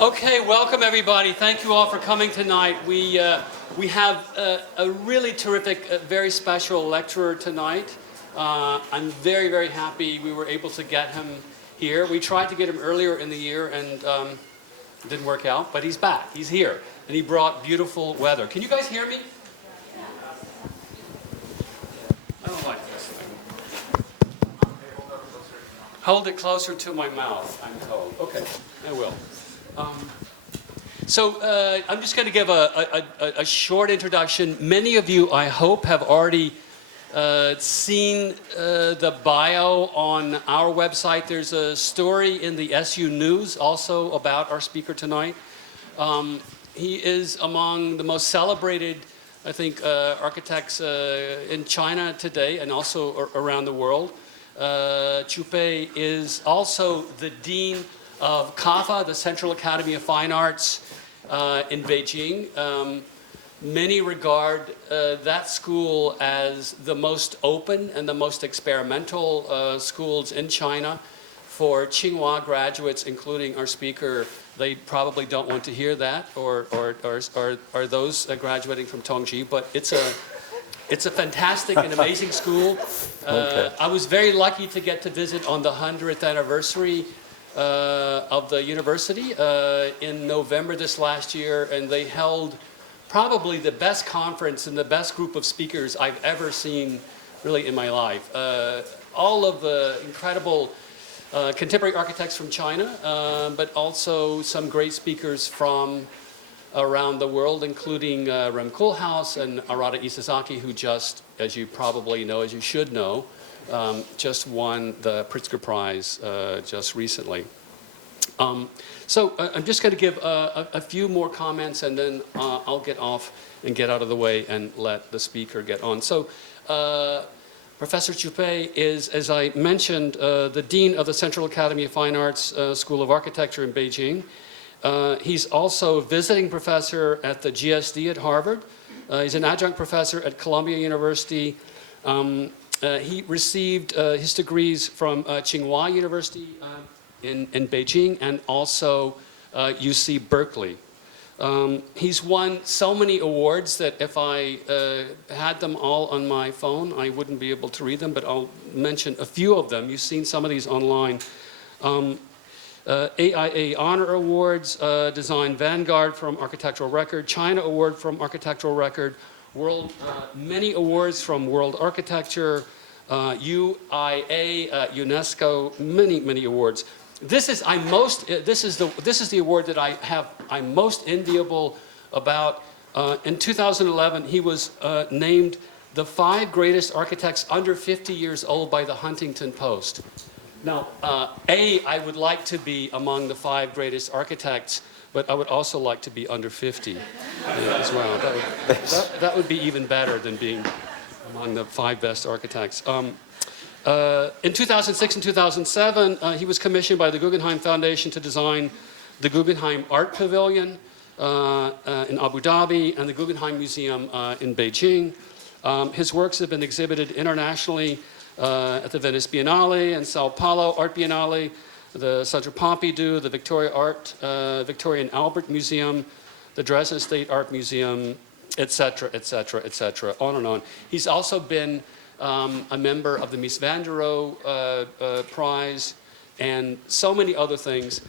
Okay, welcome everybody. Thank you all for coming tonight. We have a really terrific, very special lecturer tonight. I'm very, very happy we were able to get him here. We tried to get him earlier in the year and it didn't work out, but he's back. He's here, and he brought beautiful weather. Can you guys hear me? I don't like this thing. Hold it closer to my mouth, I'm told. Okay, I will. I'm just going to give a short introduction. Many of you, I hope, have already seen the bio on our website. There's a story in the SU News also about our speaker tonight. He is among the most celebrated, I think, architects in China today and also around the world. Zhu Pei is also the dean of CAFA, the Central Academy of Fine Arts in Beijing. Many regard that school as the most open and the most experimental schools in China. For Tsinghua graduates, including our speaker, they probably don't want to hear that, or those graduating from Tongji, but it's a fantastic and amazing school. Okay. I was very lucky to get to visit on the 100th anniversary of the university in November this last year, and they held probably the best conference and the best group of speakers I've ever seen really in my life. All of the incredible contemporary architects from China, but also some great speakers from around the world, including Rem Koolhaas and Arata Isazaki, who just, as you probably know, as you should know, just won the Pritzker Prize just recently. I'm just going to give a few more comments, and then I'll get off and get out of the way and let the speaker get on. So Professor Zhu Pei is, as I mentioned, the Dean of the Central Academy of Fine Arts School of Architecture in Beijing. He's also a visiting professor at the GSD at Harvard. He's an adjunct professor at Columbia University. He received his degrees from Tsinghua University in Beijing and also UC Berkeley. He's won so many awards that if I had them all on my phone, I wouldn't be able to read them, but I'll mention a few of them. You've seen some of these online. AIA Honor Awards, Design Vanguard from Architectural Record, China Award from Architectural Record, many awards from World Architecture, UIA, UNESCO, many awards. This is the award that I'm most enviable about. In 2011, he was named the 5 greatest architects under 50 years old by the Huntington Post. Now, I would like to be among the 5 greatest architects, but I would also like to be under 50 as well. That would be even better than being among the 5 best architects. In 2006 and 2007, he was commissioned by the Guggenheim Foundation to design the Guggenheim Art Pavilion in Abu Dhabi and the Guggenheim Museum in Beijing. His works have been exhibited internationally at the Venice Biennale and Sao Paulo Art Biennale, the Centre Pompidou, the Victoria and Albert Museum, the Dresden State Art Museum, etc., etc., etc., on and on. He's also been a member of the Mies van der Rohe Prize and so many other things.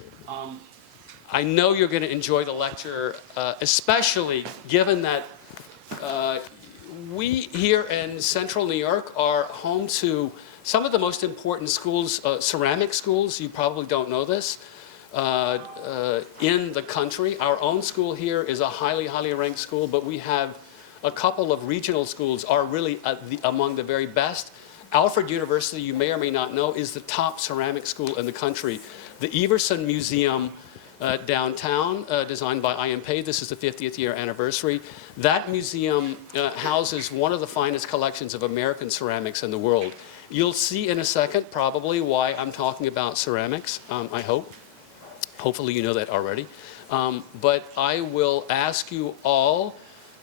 I know you're going to enjoy the lecture, especially given that we here in central New York are home to some of the most important schools, ceramic schools, you probably don't know this, in the country. Our own school here is a highly ranked school, but we have a couple of regional schools are really among the very best. Alfred University, you may or may not know, is the top ceramic school in the country. The Everson Museum downtown, designed by I.M. Pei. This is the 50th year anniversary. That museum houses one of the finest collections of American ceramics in the world. You'll see in a second probably why I'm talking about ceramics, I hope. Hopefully you know that already. But I will ask you all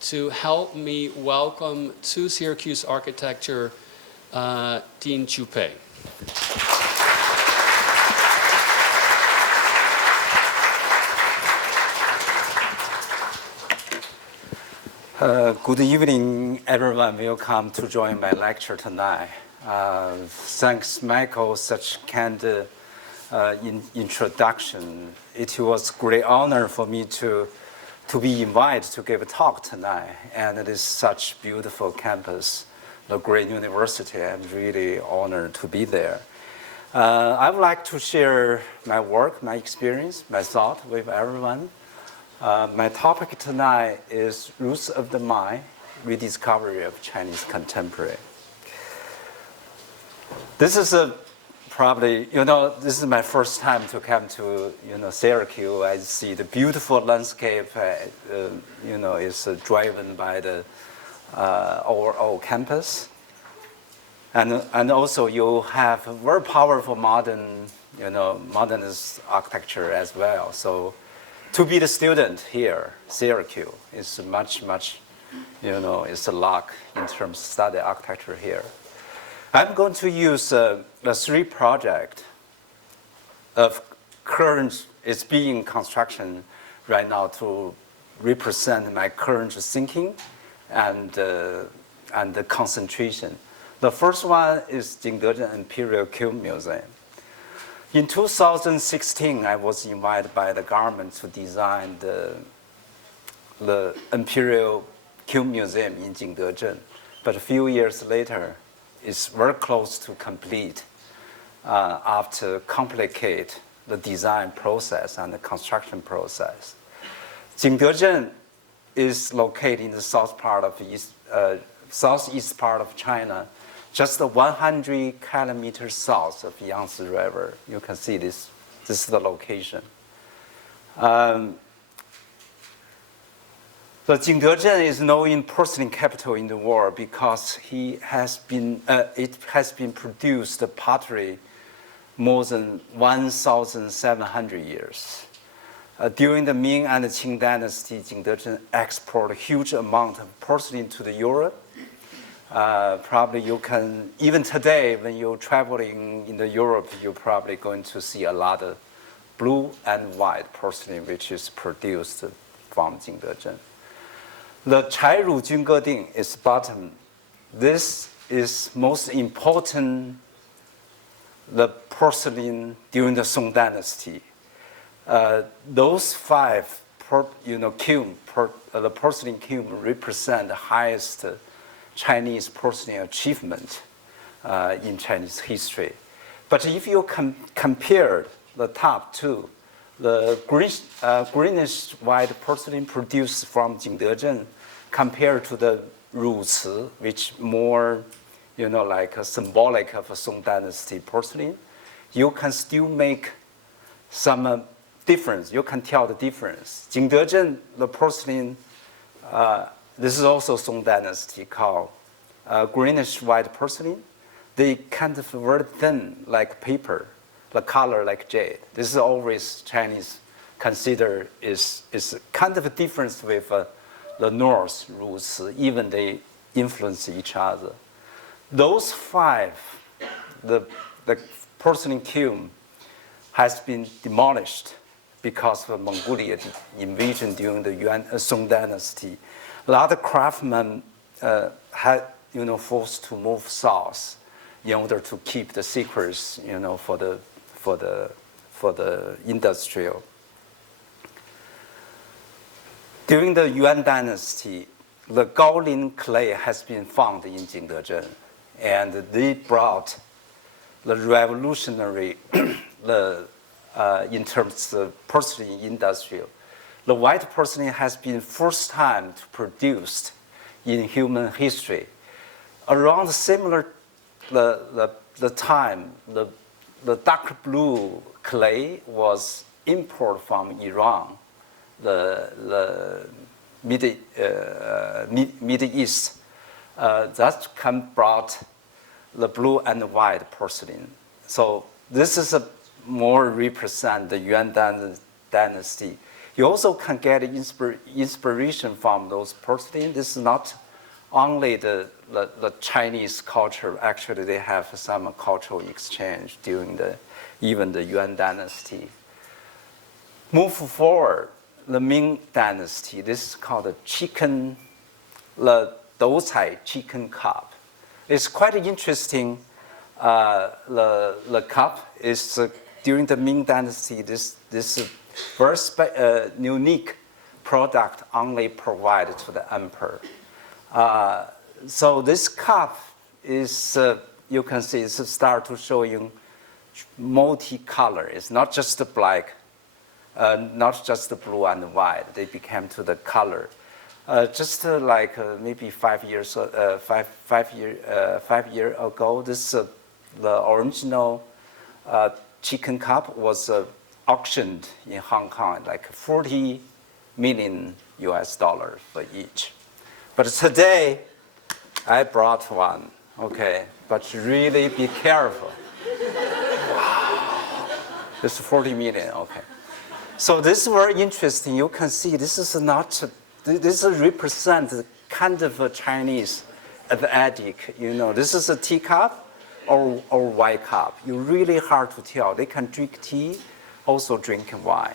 to help me welcome to Syracuse Architecture, Dean Zhu Pei. Good evening, everyone. Welcome to join my lecture tonight. Thanks, Michael, such kind introduction. It was great honor for me to be invited to give a talk tonight. And it is such beautiful campus, the great university. I'm really honored to be there. I would like to share my work, my experience, my thought with everyone. My topic tonight is Roots of the Mind, Rediscovery of Chinese Contemporary. This is probably, this is my first time to come to, Syracuse. I see the beautiful landscape, is driven by the overall campus. And also you have very powerful modernist architecture as well. So to be the student here, Syracuse, is much, it's a luck in terms of study architecture here. I'm going to use the three projects of current, it's being construction right now to represent my current thinking and the concentration. The first one is Jingdezhen Imperial Cube Museum. In 2016, I was invited by the government to design the Imperial Cube Museum in Jingdezhen. But a few years later, it's very close to complete after complicate the design process and the construction process. Jingdezhen is located in the southeast part of China, just 100 kilometers south of Yangtze River. You can see this is the location. The Jingdezhen is known porcelain capital in the world because it has been produced pottery more than 1,700 years. During the Ming and the Qing dynasty, Jingdezhen exported a huge amount of porcelain to Europe. Probably you can, even today, when you're traveling in Europe, you're probably going to see a lot of blue and white porcelain, which is produced from Jingdezhen. The Chai Ru Junge Ding is bottom. This is most important, the porcelain during the Song dynasty. Those five, the porcelain cube represent the highest Chinese porcelain achievement in Chinese history. But if you compare the top two, the greenish white porcelain produced from Jingdezhen compared to the Ruci, which more, like a symbolic of a Song dynasty porcelain, you can still make some difference. You can tell the difference. Jingdezhen, the porcelain, this is also Song dynasty called greenish white porcelain. They kind of very thin like paper, the color like jade. This is always Chinese consider is kind of a difference with the North roots, even they influence each other. Those five, the porcelain cube has been demolished because of Mongolia invasion during the Song dynasty. A lot of craftsmen had, forced to move south in order to keep the secrets, for the industrial. During the Yuan dynasty, the Gaolin clay has been found in Jingdezhen, and they brought the revolutionary, in terms of porcelain industry. The white porcelain has been first time produced in human history. Around similar the time, the dark blue clay was imported from Iran, the Middle East. That brought the blue and white porcelain. So this is a more represent the Yuan dynasty. You also can get inspiration from those porcelain. This is not only the Chinese culture. Actually, they have some cultural exchange during even the Yuan dynasty. Move forward, the Ming dynasty. This is called the chicken the Doucai chicken cup. It's quite interesting. The cup is during the Ming Dynasty. This very unique product only provided to the emperor. So this cup is, you can see, it's start to showing multi-color. It's not just the black, not just the blue and white. They became to the color. Just like maybe 5 years ago, this the original chicken cup was auctioned in Hong Kong, like $40 million for each. But today, I brought one, okay? But really be careful. Wow. This is 40 million, okay. So this is very interesting. You can see this is not, this represents kind of a Chinese addict. You know, this is a teacup or white cup. You're really hard to tell. They can drink tea, also drink wine.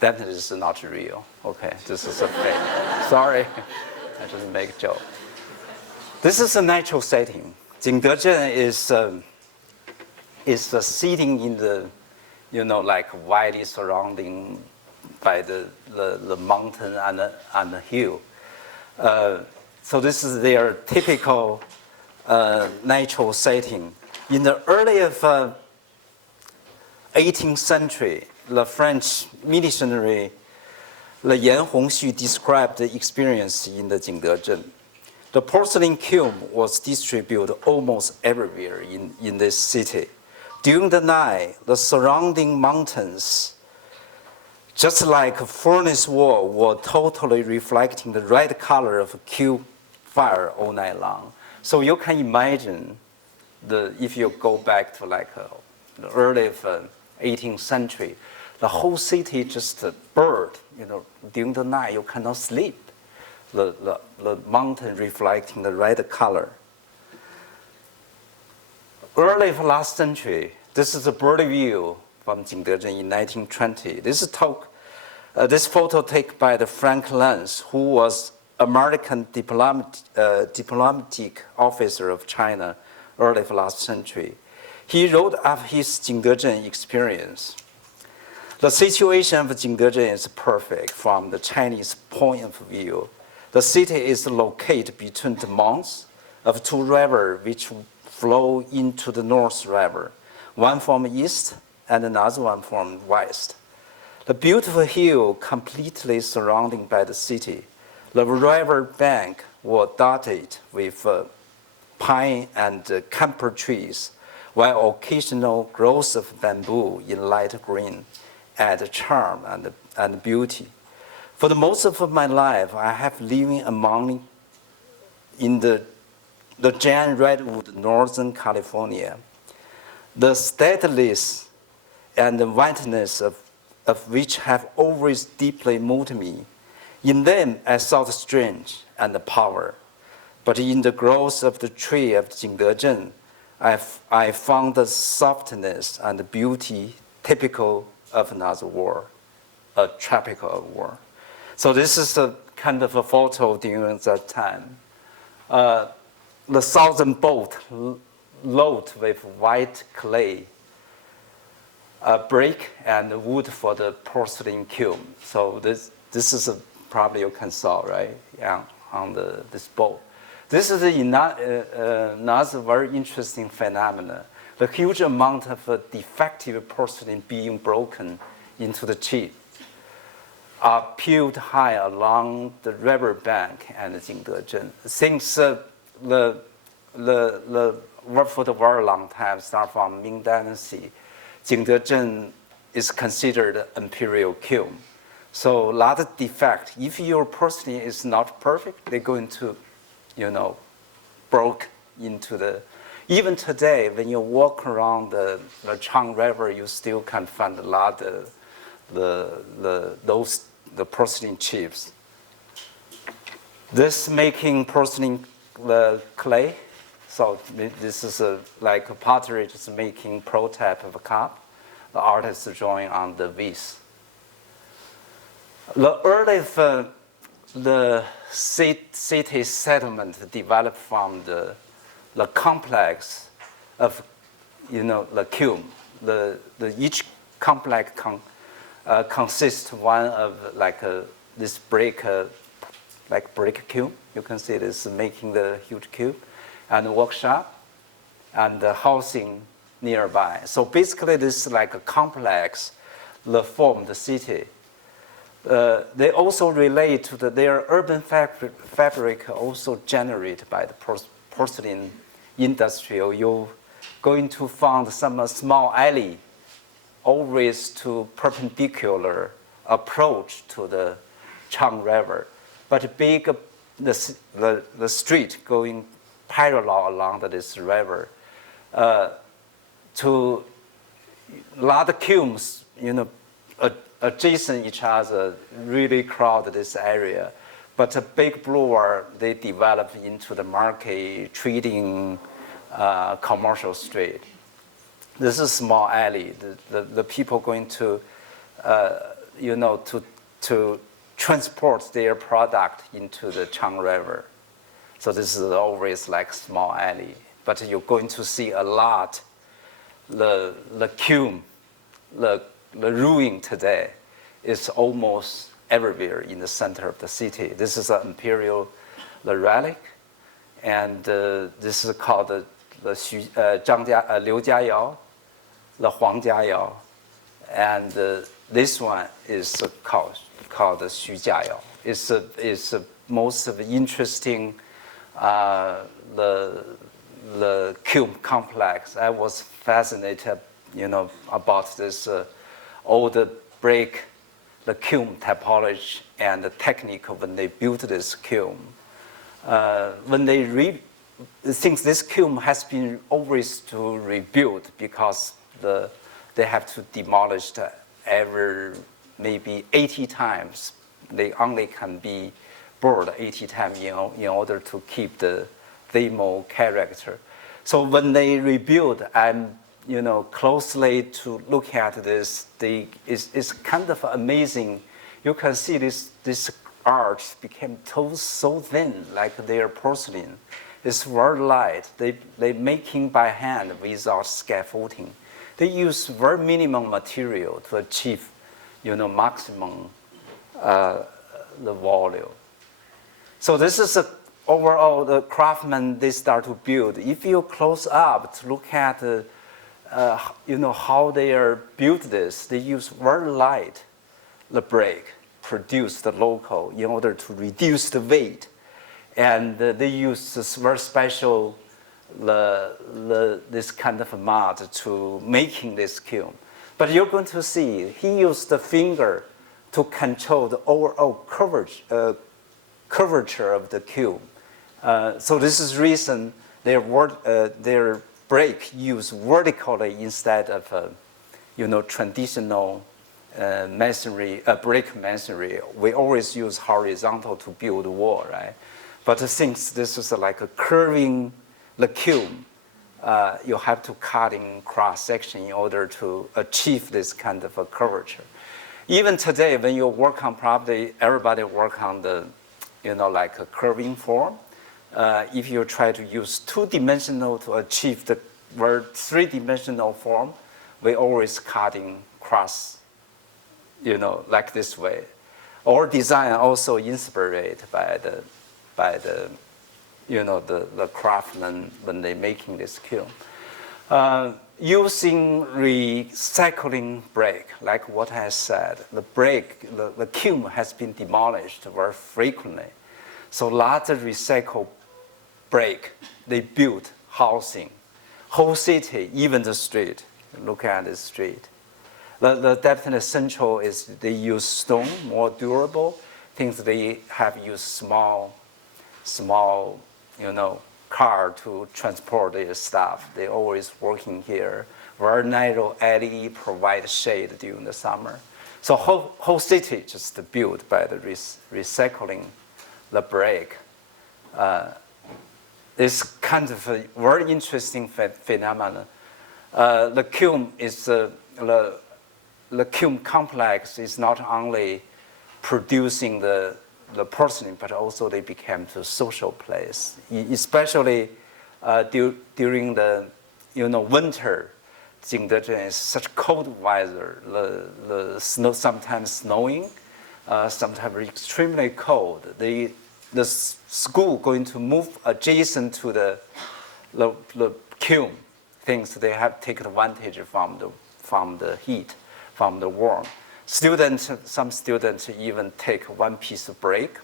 That is not real, okay? This is a fake. Sorry, I just make a joke. This is a natural setting. Jingdezhen is sitting in the, you know, like widely surrounding by the mountain and the hill. So this is their typical natural setting. In the early of 18th century, the French missionary Yan Hongxu described the experience in the Jingdezhen. The porcelain kiln was distributed almost everywhere in this city. During the night, the surrounding mountains, just like a furnace wall, were totally reflecting the red color of a kiln fire all night long. So you can imagine, if you go back to like the early 18th century, the whole city just burned. You know, during the night you cannot sleep. The mountain reflecting the red color. Early of last century, this is a bird view from Jingdezhen in 1920. This photo taken by the Frank Lens, who was American diplomatic officer of China early of last century. He wrote of his Jingdezhen experience. The situation of Jingdezhen is perfect from the Chinese point of view. The city is located between the mouths of two rivers which flow into the North River, one from east and another one from west. The beautiful hill completely surrounded by the city. The river bank was dotted with pine and camphor trees, while occasional growths of bamboo in light green add charm and beauty. For the most of my life, I have lived in the giant redwood, Northern California. The steadiness and the whiteness of which have always deeply moved me. In them, I saw the strength and the power. But in the growth of the tree of Jingdezhen, I found the softness and the beauty typical of another world, a tropical world. So this is a kind of a photo during that time. The southern boat loaded with white clay, brick and wood for the porcelain kiln. So this is probably you can saw, right? Yeah, on this boat. This is another very interesting phenomenon. The huge amount of defective porcelain being broken into the chip are piled high along the river bank and Jingdezhen. Since for the very long time, start from Ming Dynasty, Jingdezhen is considered imperial kiln. So a lot of defect. If your porcelain is not perfect, they're going to, you know, broke into the. Even today, when you walk around the Chang River, you still can find a lot of the porcelain chips. This making porcelain clay. So this is like a pottery, just making prototype of a cup. The artist drawing on the vase. The early the city settlement developed from the complex of, the kiln. Each complex consists one of this brick, like brick kiln. You can see this making the huge cube, and a workshop, and the housing nearby. So basically, this is like a complex that formed the city. They also relate to their urban fabric also generated by the porcelain industry. You're going to find some small alley, always to perpendicular approach to the Chang River, but big the street going parallel along this river. To a lot of kilns, adjacent each other, really crowd this area. But a big boulevard, they develop into the market, trading, commercial street. This is a small alley. The people going to, to transport their product into the Chang River. So this is always like small alley. But you're going to see a lot the kiln, the ruin today is almost everywhere in the center of the city. This is an imperial relic, and this is called the Liu Jiayao, the Huang Jiayao, and this one is called the Xu Jiayao. It's the most interesting the kiln complex. I was fascinated, about this old brick, the kiln typology and the technique when they built this kiln. When since this kiln has been always to rebuild because they have to demolish every maybe 80 times. They only can be burned 80 times in order to keep the thermal character. So when they rebuild, I'm closely to look at this. It's kind of amazing. You can see this art became so thin, like their porcelain. It's very light. They making by hand without scaffolding. They use very minimum material to achieve, maximum the volume. So this is overall the craftsmen they start to build. If you close up to look at, how they are built this, they use very light the brick produced local in order to reduce the weight, and they use this very special this kind of mud to making this kiln. But you're going to see he used the finger to control the overall curvature of the kiln. So this is reason their brick used vertically instead of traditional masonry, brick masonry. We always use horizontal to build wall, right? But since this is like a curving the kiln, you have to cut in cross section in order to achieve this kind of a curvature. Even today, when you work on property, everybody work on the, like a curving form. If you try to use two-dimensional to achieve the three-dimensional form, we always cut in cross, like this way. Our design also inspired by the craftsmen when they making this kiln. Using recycling brick, like what I said, the kiln has been demolished very frequently. So lots of recycled brick, they built housing, whole city, even the street. Look at the street. The definite central is they use stone, more durable. Things they have used small, car to transport their stuff. They always working here. Very narrow alley provide shade during the summer. So whole city just built by the recycling the brick. It's kind of a very interesting phenomenon. The kiln is the kiln complex is not only producing the the porcelain, but also they became the social place, especially during the winter. Jingdezhen is such cold weather. The snow sometimes snowing, sometimes extremely cold. The school going to move adjacent to the kiln. Things they have taken advantage from the heat, from the warmth. Some students even take one piece of break,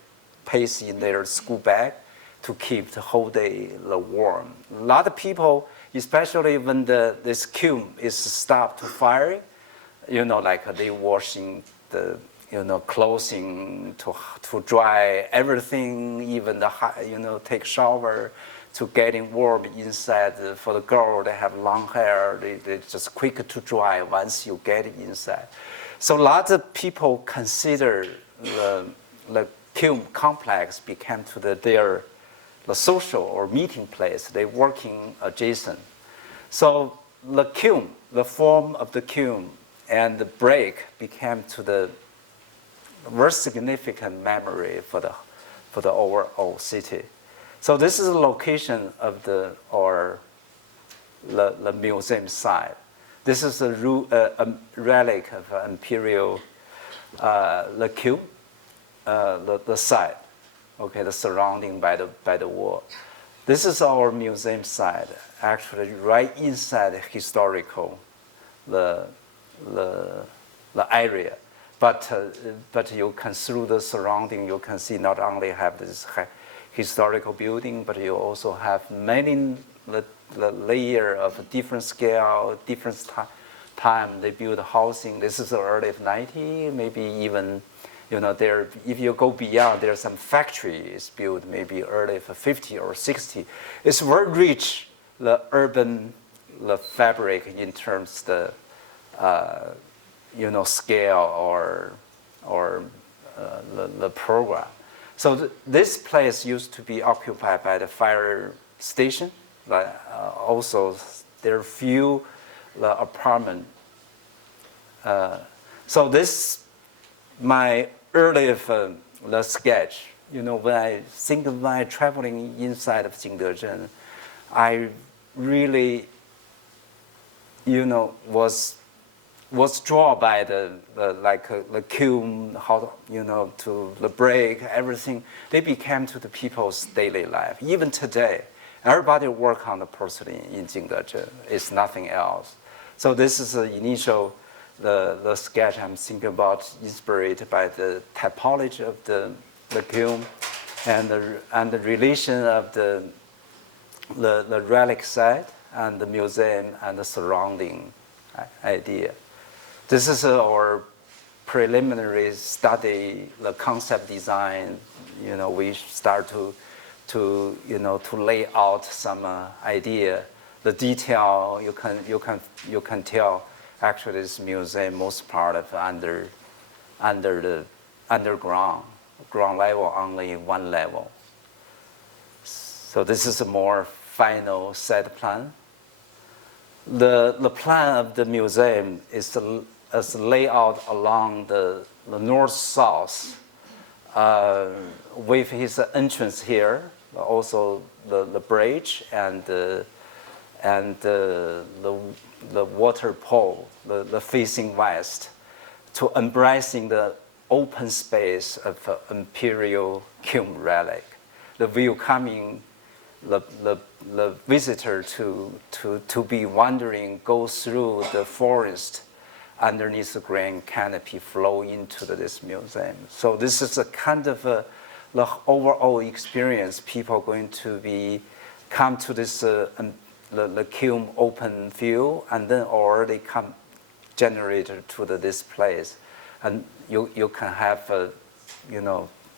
paste in their school bag to keep the whole day warm. A lot of people, especially when this kiln is stopped to firing, like they washing the clothing to dry everything, even take shower to getting warm inside. For the girl, they have long hair, they just quick to dry once you get inside. So lots of people consider the kiln complex became to their social or meeting place. They working adjacent. So the kiln, the form of the kiln and the break became to the very significant memory for the overall city. So this is the location of the museum site. This is a relic of imperial the kiln, the site, okay, the surrounding by the wall. This is our museum site, actually right inside the historical the area. But you can through the surrounding, you can see not only have this historical building, but you also have many the layer of different scale, different time they build housing. This is the early 90s, maybe even, there. If you go beyond, there's some factories built maybe early 50 or 60. It's very rich, the urban, the fabric in terms of the scale or the program. So this place used to be occupied by the fire station, but also there are few apartment. So this my early the sketch. When I think of my traveling inside of Jingdezhen, I really was drawn by the kiln, how to the break, everything. They became to the people's daily life. Even today, everybody work on the porcelain in Jingdezhen. It's nothing else. So this is the initial the sketch I'm thinking about, inspired by the typology of the kiln and the relation of the relic site and the museum and the surrounding idea. This is our preliminary study, the concept design. We start to lay out some idea. The detail you can tell. Actually, this museum most part of under the underground, ground level only one level. So this is a more final set plan. The plan of the museum is layout along the north-south with his entrance here, also the bridge and the water pole, the facing west, to embracing the open space of imperial kiln relic. The view coming, the visitor to be wandering, go through the forest underneath the grand canopy, flow into this museum. So this is a kind of the overall experience. People are going to come to this the kiln open view, and then already come generated to this place, and you can have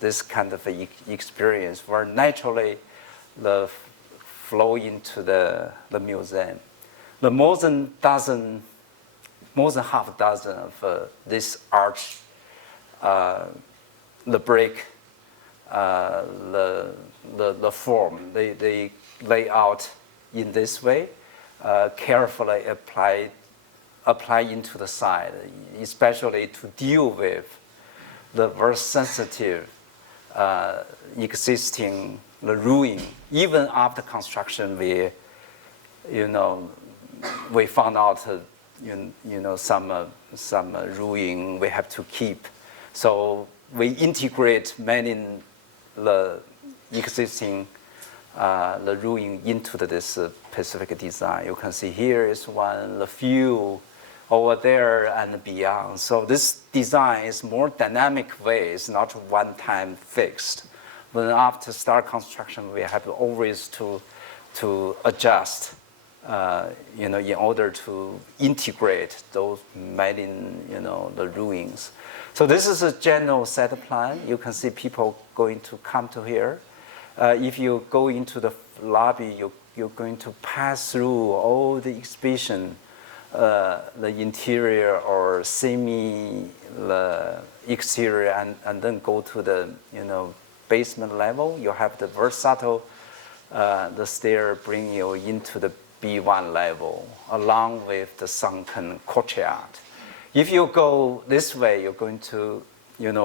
this kind of experience where naturally the flow into the museum. The more than half a dozen of this arch, the brick, the form they lay out in this way, carefully apply into the side, especially to deal with the very sensitive existing the ruin. Even after construction, we found out some ruin we have to keep. So we integrate many the existing the ruin into this specific design. You can see here is one, the few over there and beyond. So this design is more dynamic way. It's not one time fixed. When after start construction, we have always to adjust, in order to integrate those many, the ruins. So this is a general set plan. You can see people going to come to here. If you go into the lobby, you're going to pass through all the exhibition, the interior or the exterior, and then go to the basement level. You have the versatile, the stair bring you into the B1 level, along with the sunken courtyard. If you go this way, you're going to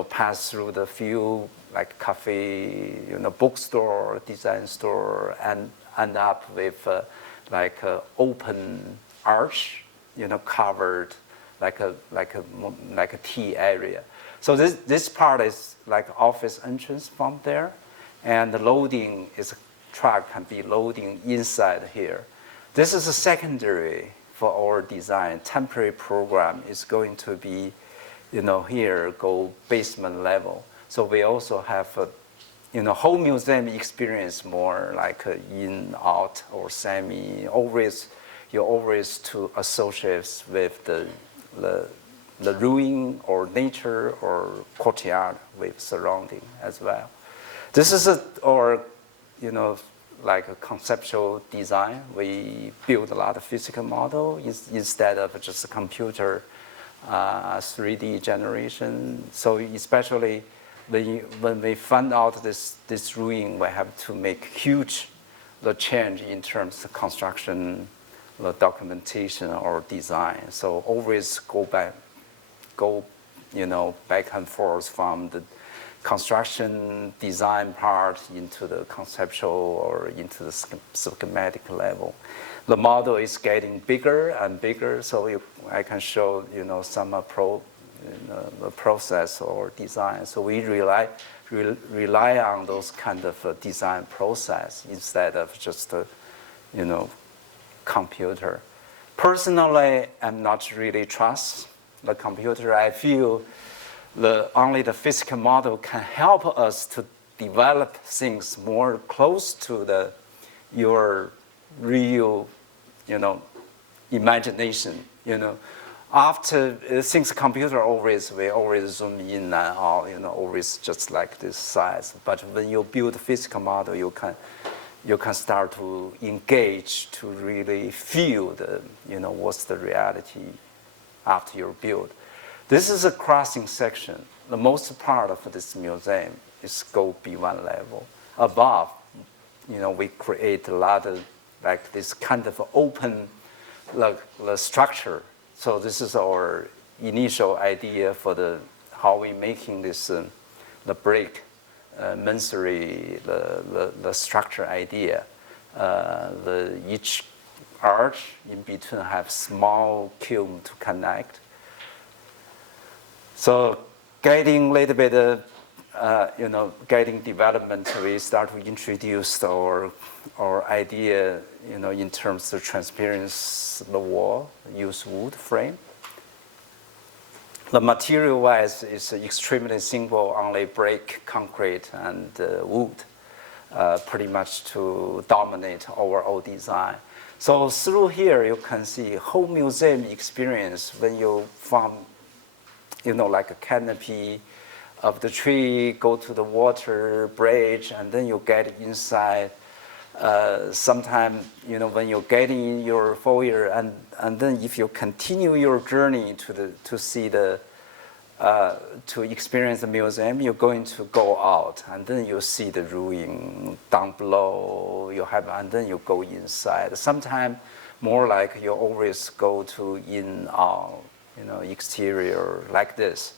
pass through the few like cafe, bookstore, design store, and end up with like a open arch, covered like a T area. So this part is like office entrance from there, and the loading is truck can be loading inside here. This is a secondary for our design. Temporary program is going to be, here go basement level. So we also have whole museum experience more like in, out, or semi. You're always to associate with the ruin or nature or courtyard with surrounding as well. This is like a conceptual design. We build a lot of physical model instead of just a computer 3D generation. So especially when we found out this ruin, we have to make huge change in terms of construction, the documentation or design. So always go back and forth from the construction design part into the conceptual or into the schematic level. The model is getting bigger and bigger, so I can show some the process or design. So we rely on those kind of design process instead of just computer. Personally, I'm not really trust the computer. I feel only the physical model can help us to develop things more close to your real, imagination. After things computer we always zoom in and out, always just like this size. But when you build a physical model, you can start to engage to really feel what's the reality after your build. This is a crossing section. The most part of this museum is go B1 level. Above, we create a lot of like this kind of open the structure. So this is our initial idea for how we making this the brick masonry the structure idea. Each arch in between have small cube to connect. So getting a little bit, getting development, we start to introduce our idea, in terms of transparency, the wall, use wood frame. The material-wise is extremely simple, only brick, concrete, and wood, pretty much to dominate overall design. So through here, you can see whole museum experience when you from like a canopy of the tree, go to the water bridge, and then you get inside. Sometimes, when you're getting your foyer, and then if you continue your journey to see to experience the museum, you're going to go out, and then you see the ruin down below. And then you go inside. Sometimes more like you always go to in out. Exterior like this.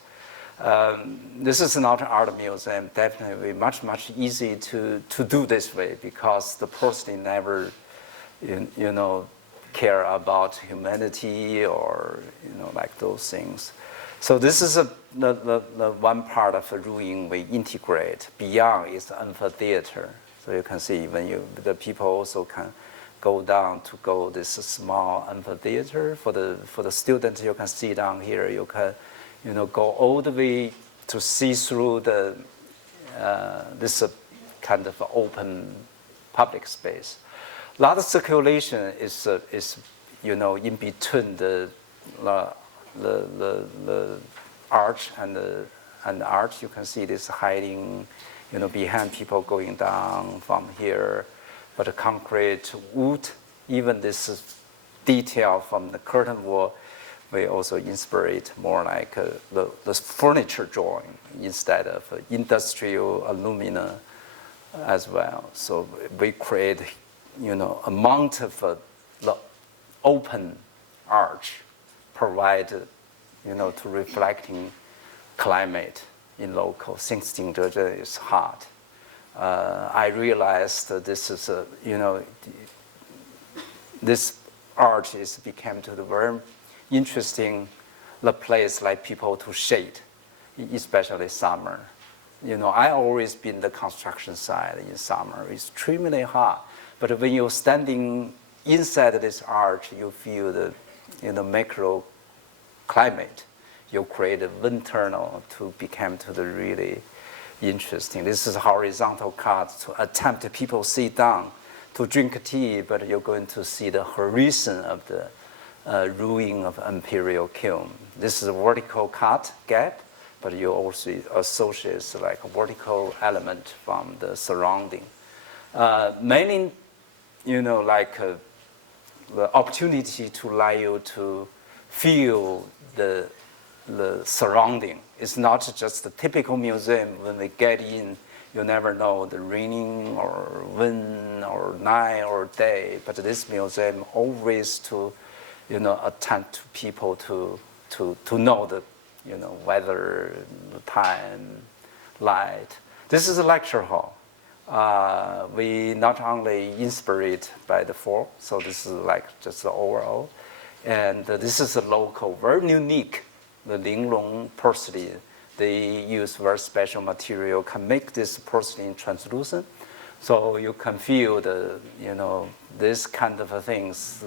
This is not an art museum, definitely much, much easier to do this way because the porcelain never, care about humanity or, like those things. So this is the one part of the ruin we integrate. Beyond is the amphitheater. So you can see the people also can go down to go this small amphitheater. For the students, you can sit down here. You can, go all the way to see through this kind of open public space. A lot of circulation is in between the arch and the arch. You can see this hiding, behind people going down from here. But the concrete, wood, even this detail from the curtain wall, we also inspire more like the furniture drawing instead of industrial aluminum as well. So we create, amount of the open arch provide, to reflecting climate in local. Since Jingzhe is hot, I realized that this is this arch is became to the very interesting the place like people to shade, especially summer. I always been the construction side in summer. It's extremely hot, but when you're standing inside this arch, you feel the macro climate. You create a wind tunnel to become to the really interesting. This is horizontal cut to attempt people sit down to drink tea, but you're going to see the horizon of the ruin of imperial kiln. This is a vertical cut gap, but you also associate like a vertical element from the surrounding. Mainly, like the opportunity to allow you to feel the surrounding. It's not just the typical museum. When we get in, you never know the raining or wind or night or day. But this museum always to, attempt to people to know the, weather, the time, light. This is a lecture hall. We not only inspired by the fall, so this is like just the overall, and this is a local, very unique, the Linglong porcelain. They use very special material, can make this porcelain translucent, so you can feel the, this kind of things,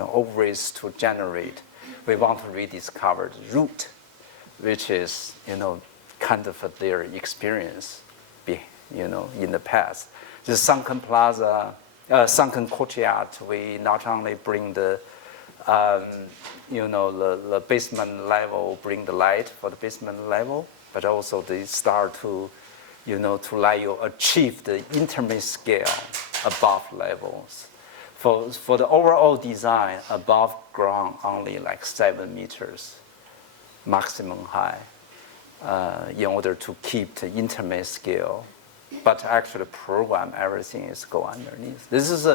always to generate. We want to rediscover the root, which is, kind of their experience, in the past. The sunken plaza, sunken courtyard, we not only bring the, the basement level, bring the light for the basement level, but also they start to, to let you achieve the intimate scale above levels. For the overall design, above ground only like 7 meters maximum height in order to keep the intimate scale. But actually program everything is go underneath. This is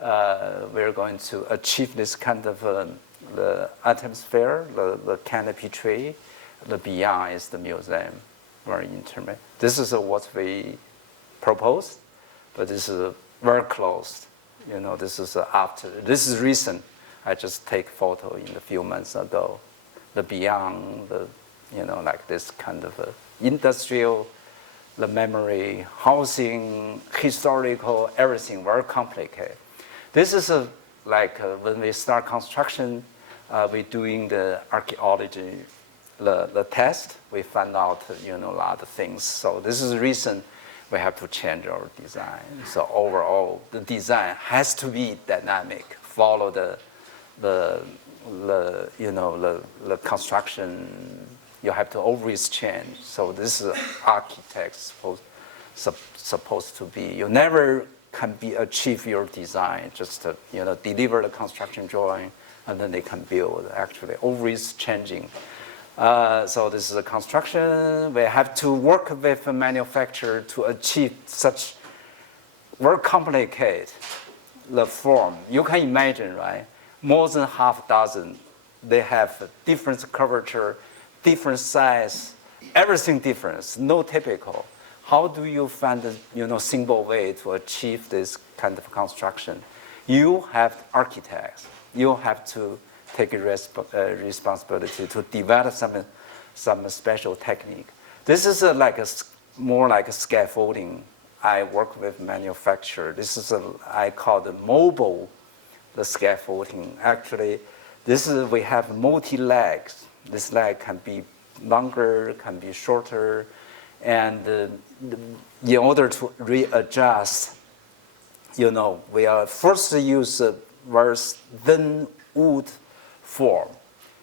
we're going to achieve this kind of the atmosphere, the canopy tree. The beyond is the museum, very intimate. This is what we proposed, but this is very close. This is after. This is recent. I just take photo in a few months ago. The beyond, like this kind of industrial, the memory, housing, historical, everything very complicated. This is when we start construction, we're doing the archaeology, the test. We find out a lot of things. So this is the reason we have to change our design. So overall, the design has to be dynamic, follow the construction. You have to always change. So this is architects supposed to be. You never can achieve your design. Just deliver the construction drawing, and then they can build. Actually, always changing. So this is a construction. We have to work with a manufacturer to achieve such very complicated the form. You can imagine, right? More than half dozen. They have different curvature, different size, everything different, no typical. How do you find the simple way to achieve this kind of construction? You have architects. You have to take a responsibility to develop some special technique. This is more like a scaffolding. I work with manufacturer. This is I call the mobile the scaffolding. Actually, we have multi-legs. This leg can be longer, can be shorter, and in order to readjust, we are first use a very thin wood form.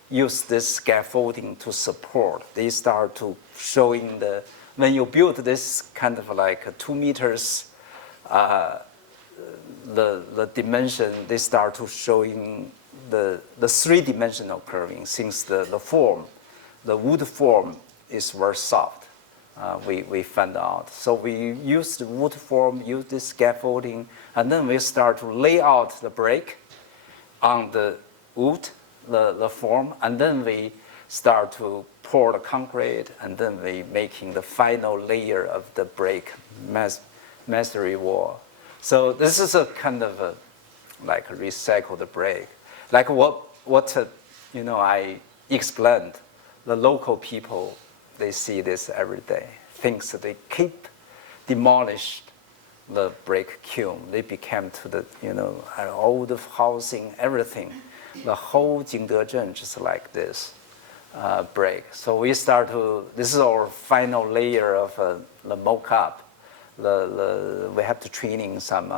Use this scaffolding to support. They start to showing when you build this kind of like 2 meters, the dimension, they start to showing the three-dimensional curving since the wood form is very soft. We found out. So we use the wood form, use this scaffolding, and then we start to lay out the brake on the wood, the form, and then we start to pour the concrete, and then we making the final layer of the brake masonry wall. So this is a kind of like a recycled brake. Like what I explained, the local people, they see this every day. Things that they keep demolished the brake kiln. They became to the an old housing, everything. The whole Jingdezhen just like this brake. So we start to. This is our final layer of the mock-up. We have to training some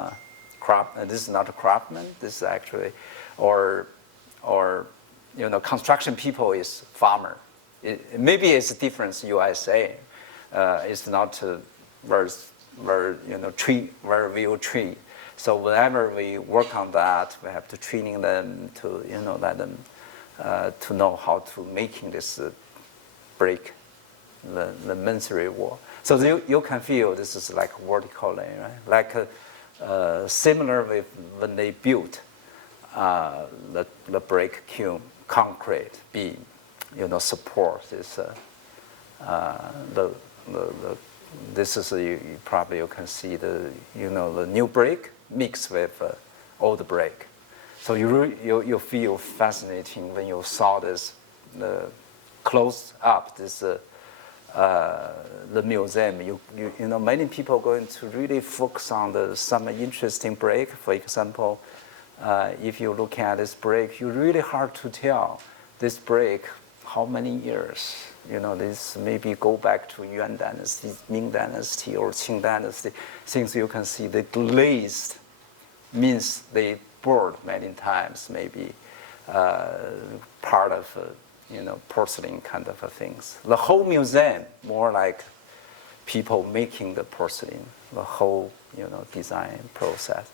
this is not a craftsman. This is actually, or construction people is farmer. Maybe it's a difference USA. It's not very tree, very real tree. So whenever we work on that, we have to training them to let them to know how to making this break the masonry wall. So you can feel this is like vertically, right? Like similar with when they built the brake kiln concrete beam, support this this is you can see the new brake mixed with old brake. So you feel fascinating when you saw this close up this the museum. Many people going to really focus on some interesting brake. For example, if you look at this brake, you really hard to tell this brake how many years. This maybe go back to Yuan Dynasty, Ming Dynasty, or Qing Dynasty. Since you can see the glazed means they burned many times, maybe part of porcelain kind of things. The whole museum more like people making the porcelain, the whole design process.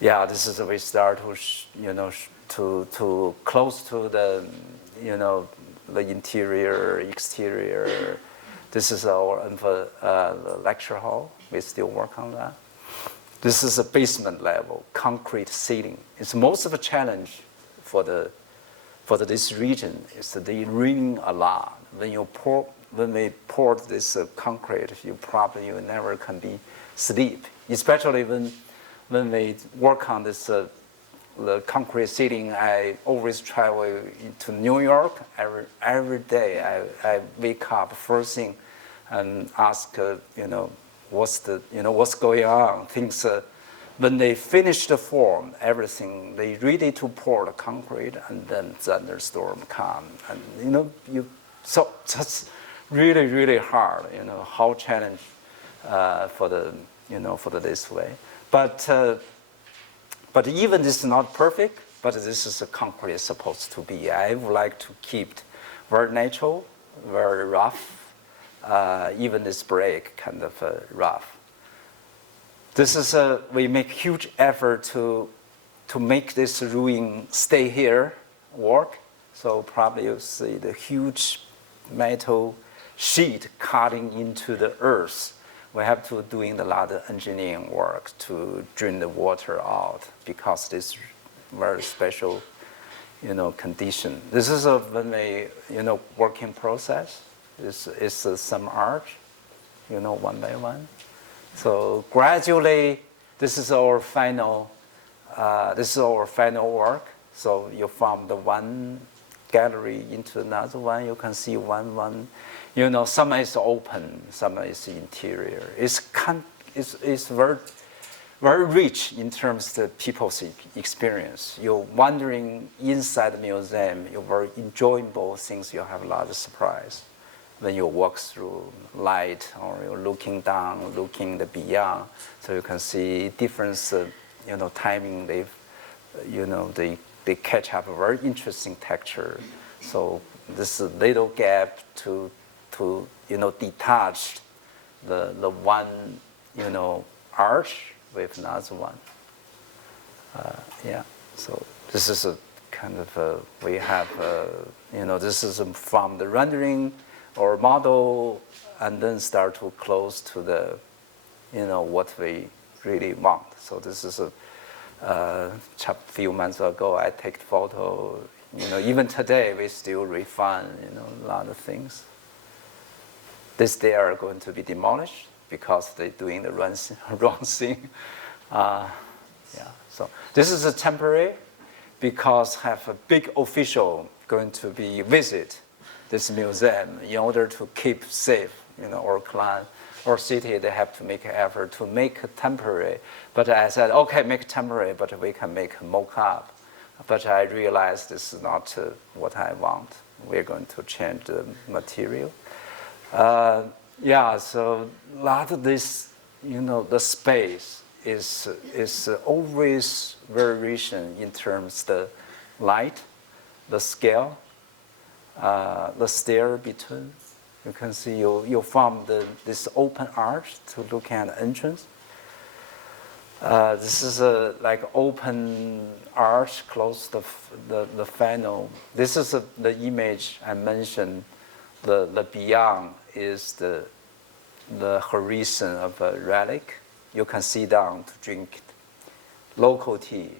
Yeah, this is we start to to close to the the interior, exterior. This is our lecture hall. We still work on that. This is a basement level, concrete ceiling. It's most of a challenge for this region is that they rain a lot. When they pour this concrete, you never can be sleep. Especially when they work on this the concrete ceiling. I always travel to New York every day. I wake up first thing and ask what's going on. Things when they finish the form, everything they ready to pour the concrete, and then thunderstorm come, and so that's really hard. How challenge for this way, but even this is not perfect, but this is a concrete supposed to be. I would like to keep it very natural, very rough, even this brake kind of rough. This is we make huge effort to make this ruin stay here, work. So probably you see the huge metal sheet cutting into the earth. We have to doing a lot of engineering work to drain the water out because this very special, condition. This is when a working process. is some art, one by one. So gradually, this is our final work. So you from the one gallery into another one, you can see one. Some is open, some is interior. It's very, very rich in terms of the people's experience. You're wandering inside the museum, you're very enjoying both things. You have a lot of surprise when you walk through light, or you're looking down, looking the beyond. So you can see difference, timing. They catch up a very interesting texture. So this little gap to detach the one arch with another one. So this is a kind of we have this is from the rendering or model, and then start to close to the what we really want. So this is a few months ago I take photo. Even today we still refine a lot of things. They are going to be demolished because they're doing the wrong thing. So this is a temporary, because have a big official going to be visit this museum in order to keep safe. Our clan or city, they have to make an effort to make it temporary. But I said, okay, make temporary, but we can make mock-up. But I realized this is not what I want. We're going to change the material. So a lot of this, the space is always variation in terms of the light, the scale, the stair between. You can see you form this open arch to look at the entrance. This is like open arch, close the final. This is the image I mentioned. The beyond is the horizon of a relic. You can sit down to drink local tea.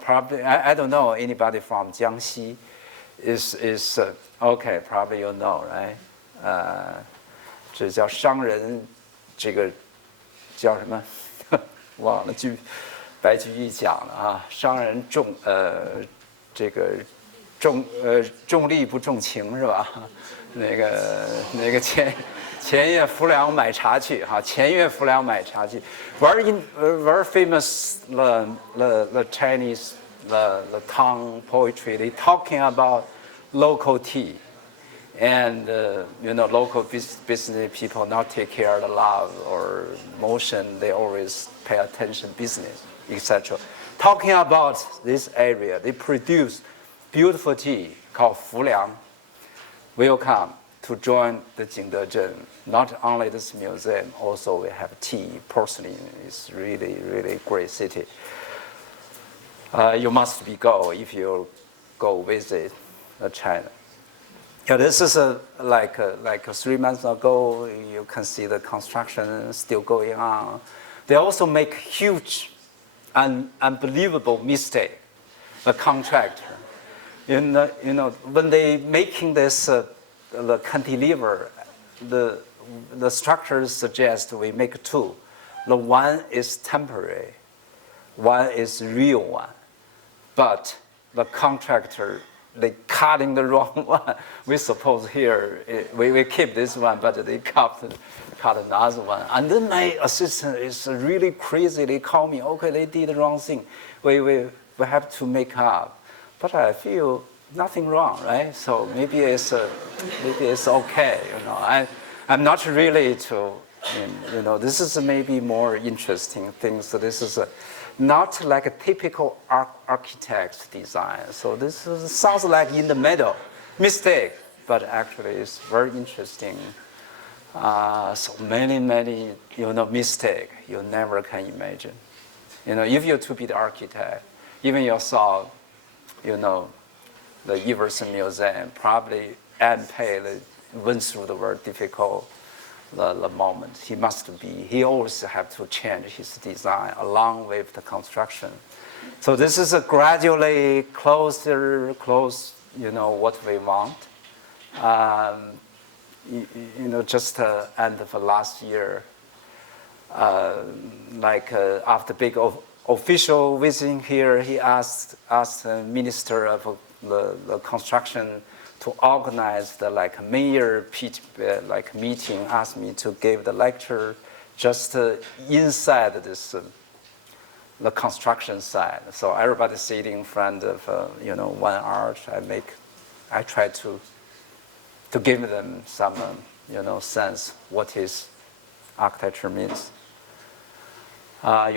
Probably I don't know anybody from Jiangxi is okay. Probably you know, right? 这叫商人，这个叫什么？忘了，白居易讲了啊，商人重利不重情是吧？那个前夜浮梁买茶去哈，前夜浮梁买茶去。Very famous the Chinese the tongue poetry. They talking about local tea. And local business people not take care of the love or motion. They always pay attention business, etc. Talking about this area, they produce beautiful tea called Fuliang. Welcome to join the Jingdezhen. Not only this museum, also we have tea, porcelain. It's really, really great city. You must go if you go visit China. Yeah, this is like 3 months ago. You can see the construction still going on. They also make huge and unbelievable mistake. The contractor, when they making this the cantilever, the structures suggest we make two. The one is temporary, one is real one, but the contractor, they cutting the wrong one. We suppose here we keep this one, but they cut another one. And then my assistant is really crazy. They call me, okay, they did the wrong thing. We have to make up. But I feel nothing wrong, right? So maybe it's okay. I'm not really to. This is maybe more interesting thing. So this is not like a typical architect's design. So this sounds like in the middle, mistake, but actually it's very interesting. So many mistake you never can imagine. If you're to be the architect, even yourself, the Everson Museum probably Anne Pei went through the very difficult the moment. He always have to change his design along with the construction. So this is a gradually close, what we want. just end of last year, after big official visiting here, he asked the minister of the construction to organize the mayor meeting, asked me to give the lecture just inside this the construction side. So everybody sitting in front of one arch. I try to give them some sense what is architecture means. I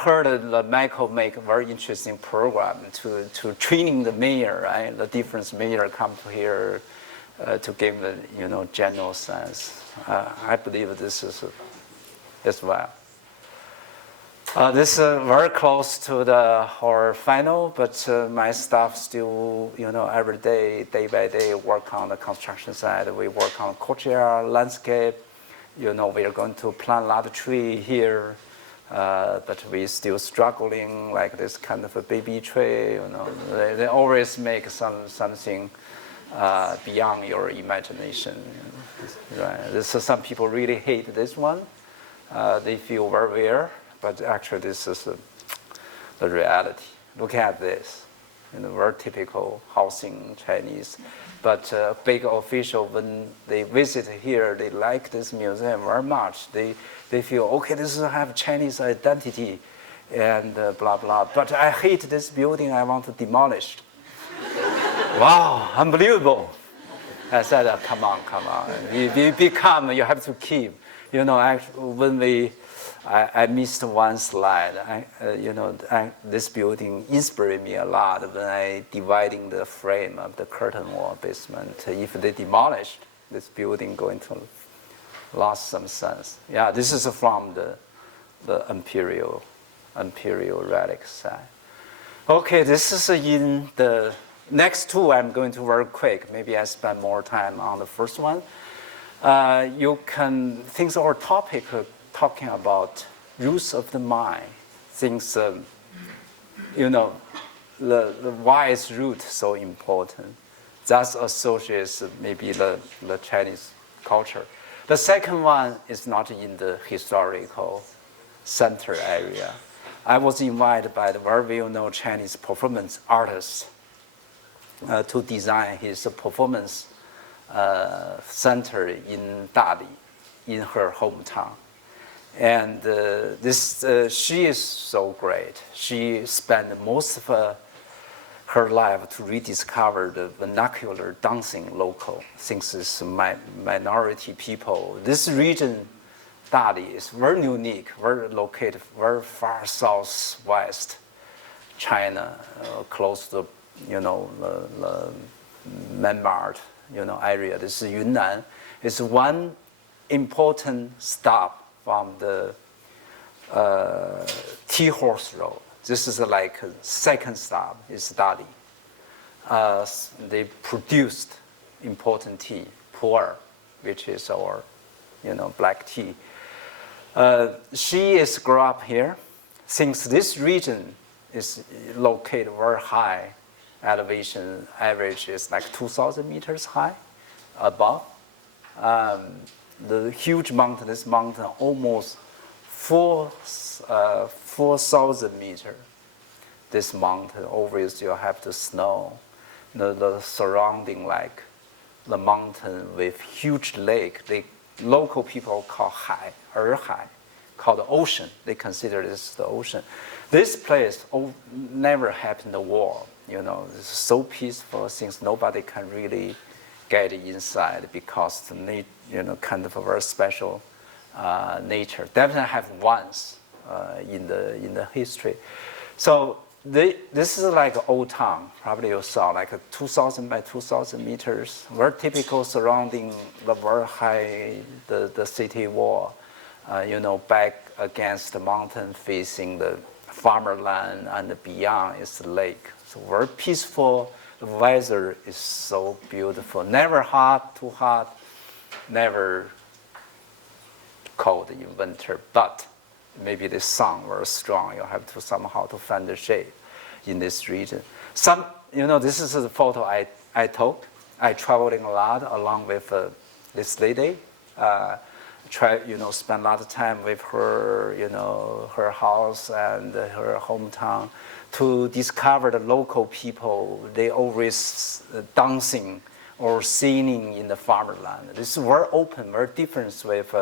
heard that Michael make a very interesting program to training the mayor, right? The different mayor come to here to give the general sense. I believe this is as well. This is very close to our final, but my staff still, every day by day, work on the construction side. We work on courtyard, landscape. We are going to plant a lot of tree here, but we still struggling like this kind of a baby tree. They always make something beyond your imagination. Right? Some people really hate this one. They feel very weird. But actually, this is the reality. Look at this, very typical housing Chinese. But big official, when they visit here, they like this museum very much. They feel, okay, this have Chinese identity, and blah blah. But I hate this building. I want to demolish. Wow, unbelievable! I said, come on. We become. You have to keep. When I missed one slide. This building inspired me a lot when I dividing the frame of the curtain wall basement. If they demolished this building, going to lost some sense. Yeah, this is from the imperial relic side. Okay, this is in the next two. I'm going to very quick. Maybe I spend more time on the first one. You can think our topic. Talking about roots of the mind, things, the why is root so important? That associates maybe the Chinese culture. The second one is not in the historical center area. I was invited by the very well-known Chinese performance artist to design his performance center in Dali, in her hometown. And she is so great. She spent most of her life to rediscover the vernacular dancing local, since it's minority people. This region, Dali, is very unique, very located, very far southwest China, close to the Myanmar area. This is Yunnan. It's one important stop from the Tea Horse Road. This is like a second stop, is Dali. They produced important tea, pu'er, which is our, black tea. She is grew up here. Since this region is located very high, elevation average is like 2,000 meters high above. The huge mountain, this mountain almost 4,000 meters. This mountain always you have the snow, the surrounding like the mountain with huge lake. Local people call hai, called the ocean. They consider this the ocean. This place never happened a war. It's so peaceful since nobody can really get inside because the kind of a very special nature. Definitely have once in the history. So this is like an old town. Probably you saw like a 2,000 by 2,000 meters. Very typical surrounding the very high the city wall. Back against the mountain, facing the farmerland, and beyond is the lake. So very peaceful. The weather is so beautiful. Never hot, too hot. Never cold in winter, but maybe the sun very strong. You have to somehow to find the shade in this region. This is the photo I took. I traveling a lot along with this lady. Spend a lot of time with her, her house and her hometown to discover the local people. They always dancing or singing in the farmland. This is very open, very different with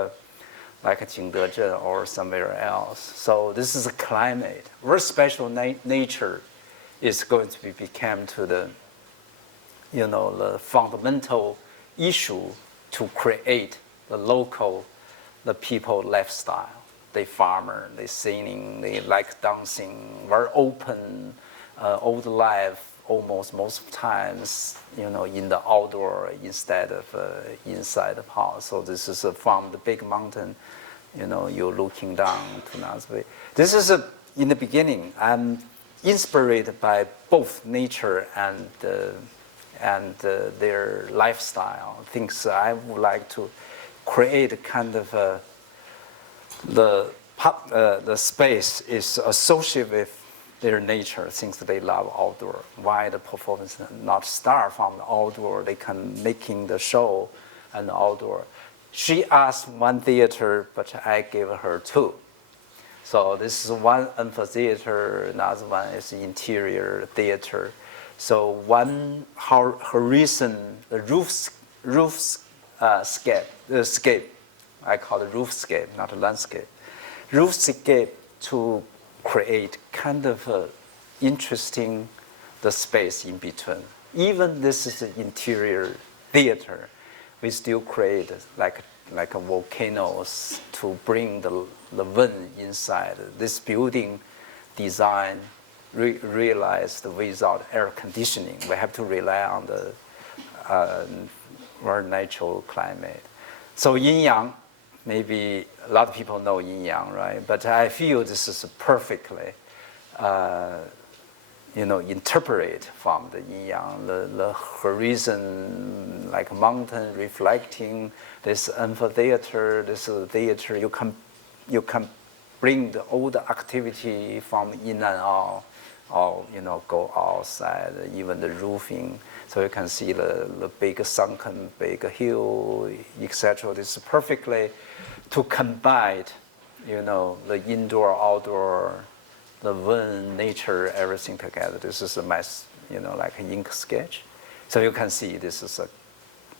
like Jingdezhen or somewhere else. So this is a climate. Very special nature is going to become to the, the fundamental issue to create the people lifestyle. They farmer, they singing, they like dancing, very open, old life, almost most times, in the outdoor instead of inside the house. So this is from the big mountain, you're looking down to Nazaré. This is in the beginning. I'm inspired by both nature and their lifestyle. Things I would like to create a kind of the space is associated with their nature, things they love outdoor. Why the performance not start from the outdoor? They can making the show and outdoor. She asked one theater, but I gave her two. So this is one amphitheater, another one is interior theater. So one horizon, the scape, I call it roofscape, not a landscape. Roofscape to create kind of interesting the space in between. Even this is an interior theater, we still create like a volcanoes to bring the wind inside. This building design realized without air conditioning. We have to rely on the very natural climate. So yin-yang, maybe a lot of people know yin-yang, right? But I feel this is perfectly, interpret from the yin-yang, the horizon, like a mountain reflecting this amphitheater, this theater. You can bring all the activity from in and out, or go outside, even the roofing. So you can see the big sunken, big hill, etc. This is perfectly to combine, the indoor, outdoor, the wind, nature, everything together. This is my, like an ink sketch. So you can see this is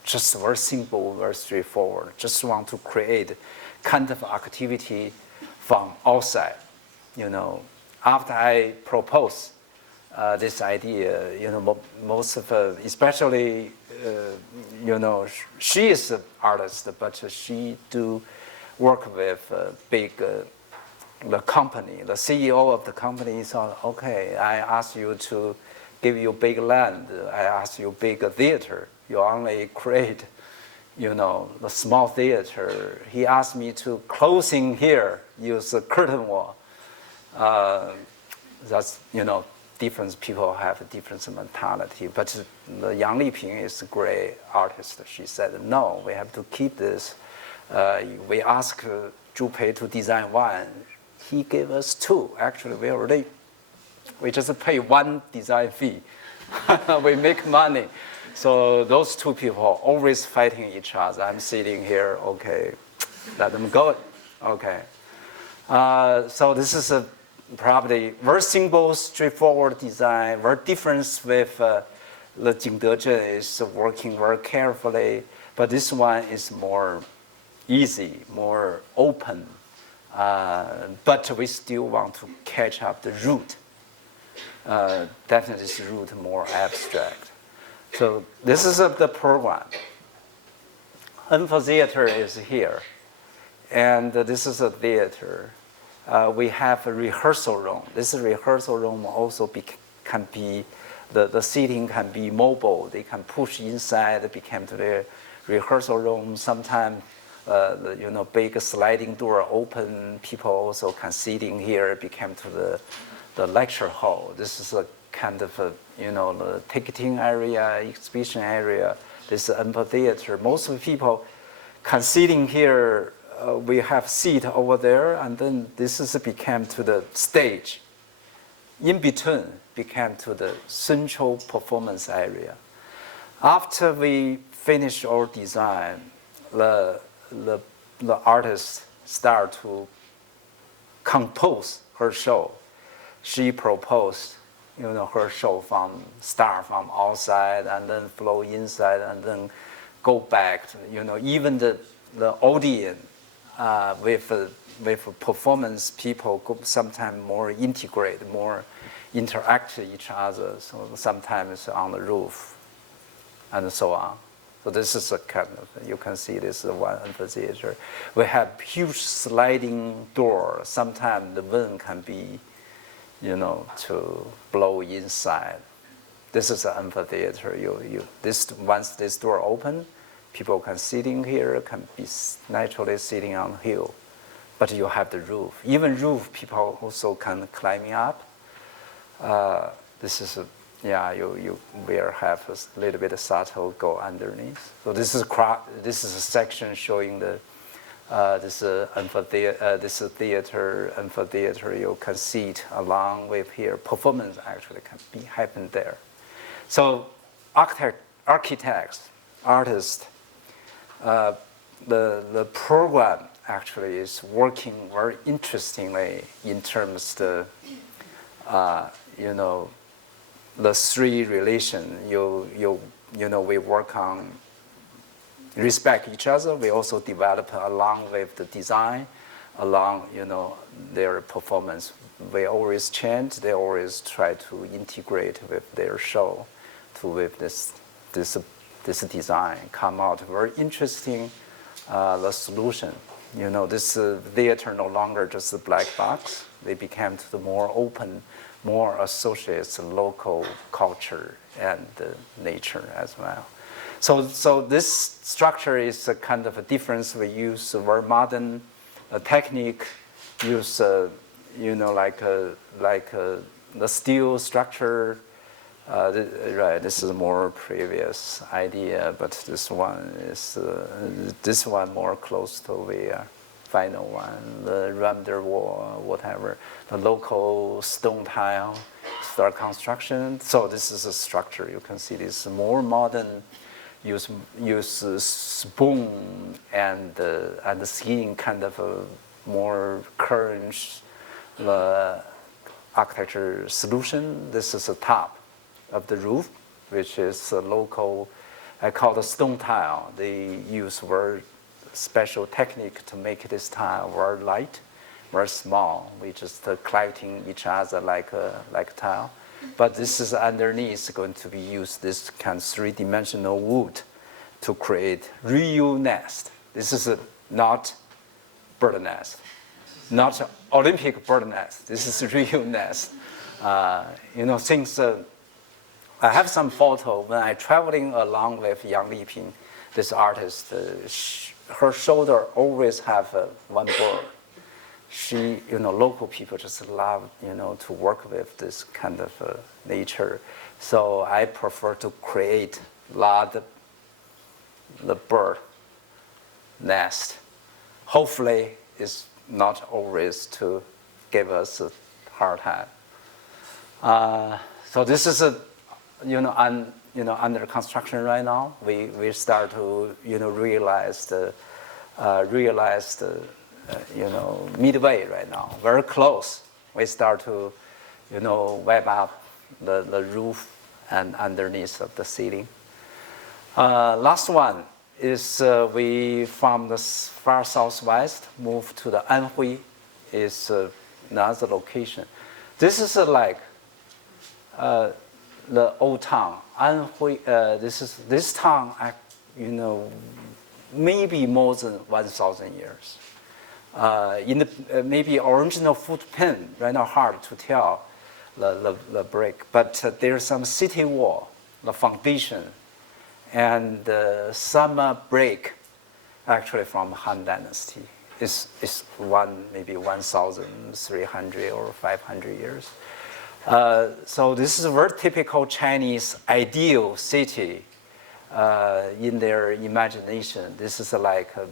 just very simple, very straightforward. Just want to create kind of activity from outside. After I propose this idea, most of especially, she is an artist, but she do work with big, the company. The CEO of the company thought, okay, I asked you to give you big land. I asked you big theater. You only create, the small theater. He asked me to closing here, use a curtain wall. That's, different people have a different mentality. But the Yang Liping is a great artist. She said, no, we have to keep this. We asked Zhu Pei to design one. He gave us two. Actually, we just pay one design fee. We make money. So those two people always fighting each other. I'm sitting here, okay, let them go. Okay. So this is probably very simple, straightforward design, very different with the Jingdezhen is working very carefully, but this one is more easy, more open, but we still want to catch up the root. Definitely this root more abstract. So this is the program. Amphitheater is here, and this is a theater. We have a rehearsal room. This rehearsal room also can be, the seating can be mobile. They can push inside, become to the rehearsal room. Sometimes, big sliding door open. People also can sitting here, become to the lecture hall. This is a kind of the ticketing area, exhibition area. This amphitheater. Most of the people can sitting here. We have seat over there, and then this is became to the stage. In between became to the central performance area. After we finish our design, the artist start to compose her show. She proposed, her show start from outside and then flow inside and then go back. Even the audience with performance people sometimes more integrate, more interact with each other. So sometimes on the roof, and so on. So this is a kind of, you can see this is one amphitheater. We have huge sliding door. Sometimes the wind can be, to blow inside. This is an amphitheater. Once this door open, people can sitting here, can be naturally sitting on the hill. But you have the roof. Even roof, people also can climbing up. This is you will have a little bit of subtle go underneath. So this is a section showing the this theater amphitheater. You can see it along with here. Performance actually can be happen there. So architects, artists, the program actually is working very interestingly in terms of the three relation. We work on respect each other. We also develop along with the design, along their performance. We always change. They always try to integrate with their show, with this design come out very interesting. The solution. This theater no longer just a black box. They became to the more open, more associates local culture and nature as well. So this structure is a kind of a difference. We use a very modern technique. Use like the steel structure. Right, this is a more previous idea, but this one is more close to the final one, the render wall, whatever, the local stone tile, star construction. So this is a structure. You can see this more modern. Use spoon and the seeing kind of a more current architecture solution. This is the top of the roof, which is a local, I call the stone tile. They use very special technique to make this tile very light, very small. We just collecting each other like tile. But this is underneath going to be used this kind of three-dimensional wood to create real nest. This is not bird nest, not Olympic bird nest. This is a real nest. Since I have some photo when I traveling along with Yang Liping, this artist. Her shoulder always have one bird. She, local people just love, to work with this kind of nature. So I prefer to create the bird nest. Hopefully, it's not always to give us a hard time. So this is under construction right now. We start to realize the midway right now, very close. We start to wrap up the roof and underneath of the ceiling. Last one is we from the far southwest move to the Anhui, is another location. This is like the old town. Anhui, this town, maybe more than 1,000 years. In the maybe original footprint, right now hard to tell the break, but there's some city wall, the foundation, and some break, actually from Han Dynasty. Is maybe 1,300 or 500 years. So this is a very typical Chinese ideal city in their imagination. This is like a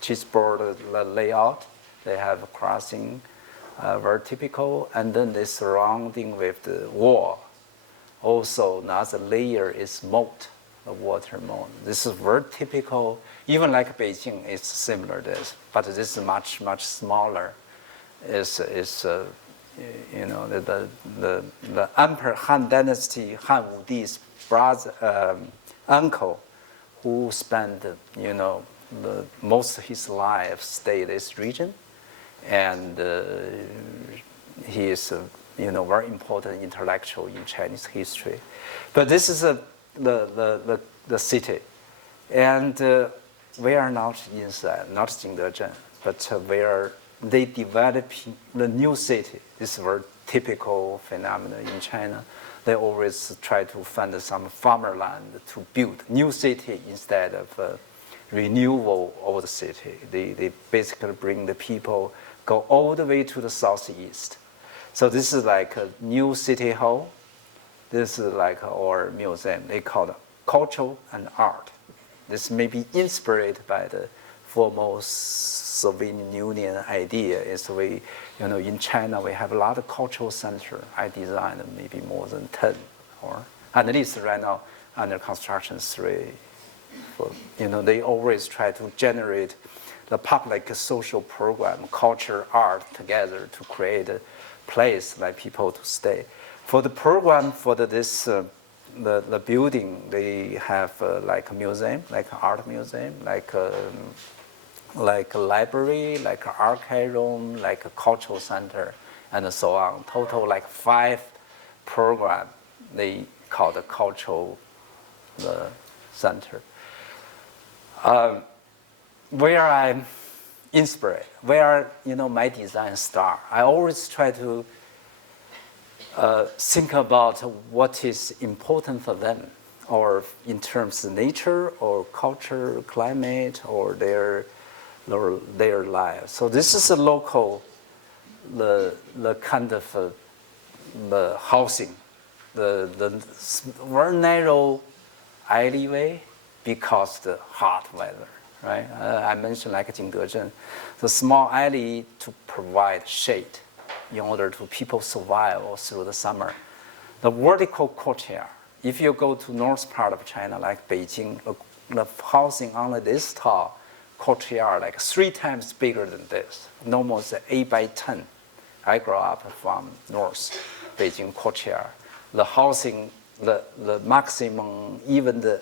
chessboard layout. They have a crossing, very typical, and then the surrounding with the wall. Also, another layer is moat. the water mountain. This is very typical. Even like Beijing, it's similar to this, but this is much smaller. The Emperor Han Dynasty, Han Wudi's brother, uncle, who spent the most of his life stay this region, and he is very important intellectual in Chinese history. But this is the city, and we are not inside, not Jingdezhen, but where they develop the new city. This is a very typical phenomenon in China. They always try to find some farmland to build new city instead of renewal of the city. They basically bring the people, go all the way to the southeast. So this is like a new city hall. This is like our museum. They call it culture and art. This may be inspired by the foremost Soviet Union idea. Is we, in China we have a lot of cultural center. I designed maybe more than 10, or at least right now under construction 3. They always try to generate the public social program, culture, art together to create a place like people to stay. For the program for the building, they have like a museum, like an art museum, like a library, like an archive room, like a cultural center, and so on. Total like 5 program they call the cultural center. Where I'm inspired, where my design start, I always try to think about what is important for them, or in terms of nature, or culture, climate, or their life. So this is a local, the kind of the housing, the very narrow alleyway because the hot weather, right? I mentioned like Jingdezhen, the small alley to provide shade in order to people survive through the summer. The vertical courtyard, if you go to north part of China like Beijing, the housing only this tall, courtyard like 3 times bigger than this, almost 8 by 10. I grew up from north Beijing courtyard. The housing, the maximum, even the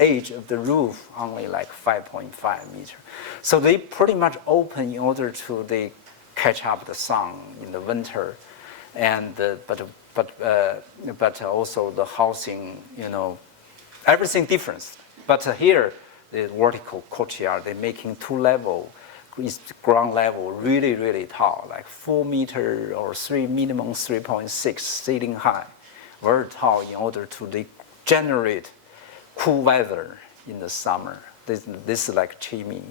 age of the roof only like 5.5 meters. So they pretty much open in order to they catch up the sun in the winter, and but also the housing, everything different. But here the vertical courtyard they're making 2 level, ground level really tall, like 4 meter or minimum 3.6 ceiling high, very tall in order to generate cool weather in the summer. This is like chimney.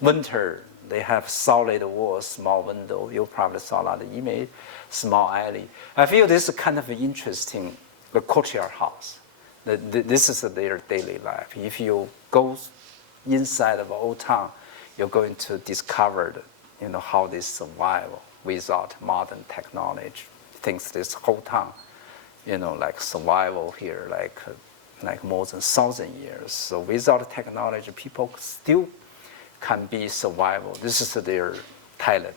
Winter, they have solid walls, small window. You probably saw that image, small alley. I feel this is kind of interesting, the courtyard house. This is their daily life. If you go inside of old town, you're going to discover, how they survive without modern technology. Things this whole town, like survival here, like more than 1,000 years. So without technology, people still can be survival. This is their talent.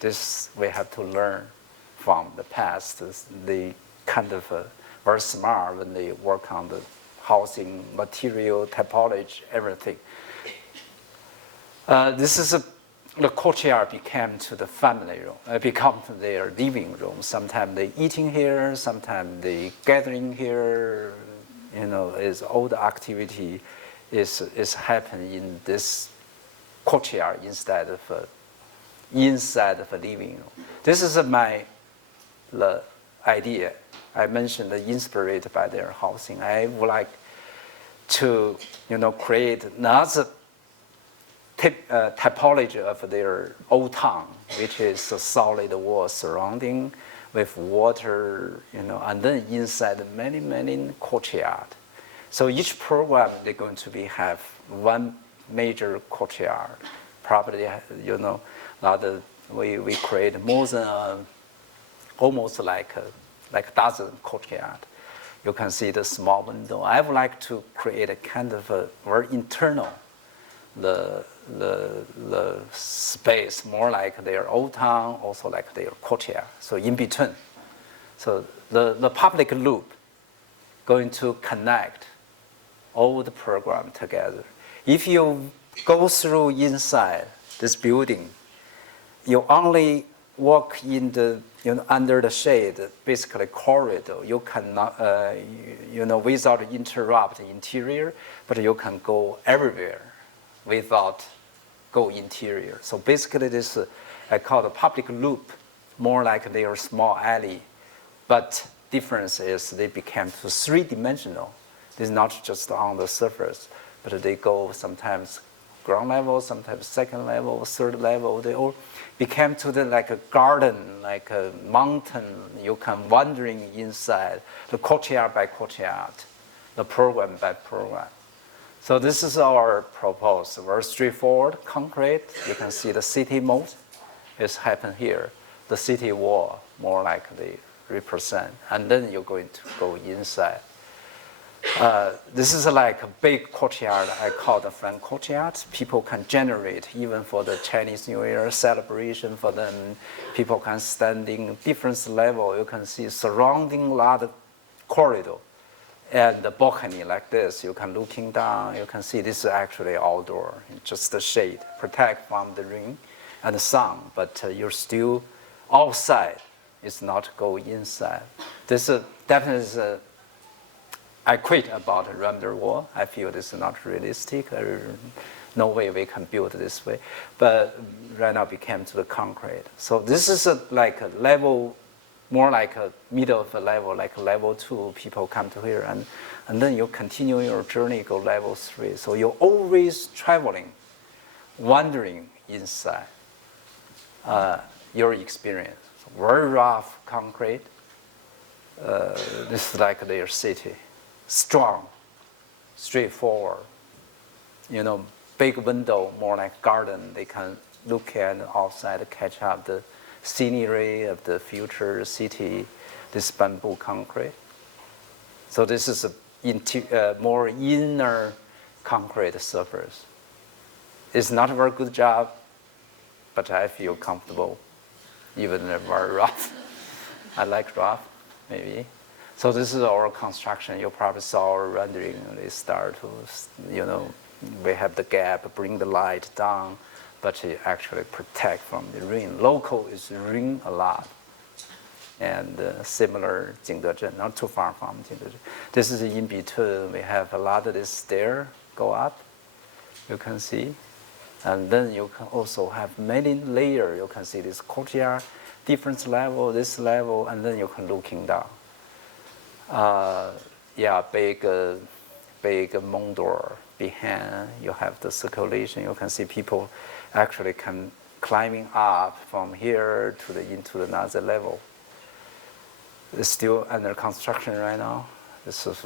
This we have to learn from the past. They kind of very smart when they work on the housing, material, typology, everything. This is the courtyard became to the family room, become their living room. Sometimes they eating here, sometimes they gathering here. Is all the activity is happening in this courtyard instead of inside of a living room. This is the idea. I mentioned inspired by their housing. I would like to create another typology of their old town, which is a solid wall surrounding with water, and then inside many courtyard. So each program they're going to have one major courtyard. Probably, we create more than almost like a dozen courtyard. You can see the small window. I would like to create a kind of a very internal, the space, more like their old town, also like their courtyard. So in between. So the public loop going to connect all the program together. If you go through inside this building, you only walk in the under the shade, basically corridor. You cannot without interrupt the interior, but you can go everywhere without go interior. So basically, this I call the public loop, more like they are small alley, but difference is they became to three-dimensional. It's not just on the surface, but they go sometimes ground level, sometimes second level, third level. They all became to the like a garden, like a mountain. You can wandering inside the courtyard by courtyard, the program by program. So this is our proposal. Very straightforward, concrete. You can see the city mode is happen here. The city wall, more like they represent. And then you're going to go inside. This is like a big courtyard. I call the fan courtyard. People can generate, even for the Chinese New Year celebration for them. People can standing different level. You can see surrounding a lot of corridor. And the balcony like this, you can looking down, you can see this is actually outdoor, just the shade, protect from the rain and the sun, but you're still outside, it's not go inside. This is definitely, I quit about the render wall. I feel this is not realistic. No way we can build this way, but right now became to the concrete. So this is like a level, more like a middle of a level, like level 2, people come to here, and then you continue your journey, go level 3. So you're always traveling, wandering inside your experience. Very rough concrete. This is like their city. Strong, straightforward. Big window, more like garden. They can look at outside, catch up the scenery of the future city, this bamboo concrete. So this is a more inner concrete surface. It's not a very good job, but I feel comfortable, even very rough. I like rough, maybe. So this is our construction. You probably saw our rendering. They start to, we have the gap, bring the light down, but it actually protect from the rain. Local is rain a lot. And similar Jingdezhen, not too far from Jingdezhen. This is in between. We have a lot of this stair go up, you can see. And then you can also have many layers. You can see this courtyard, different level, this level, and then you can looking down. Big main door behind. You have the circulation. You can see people actually can climbing up from here to into another level. It's still under construction right now. This is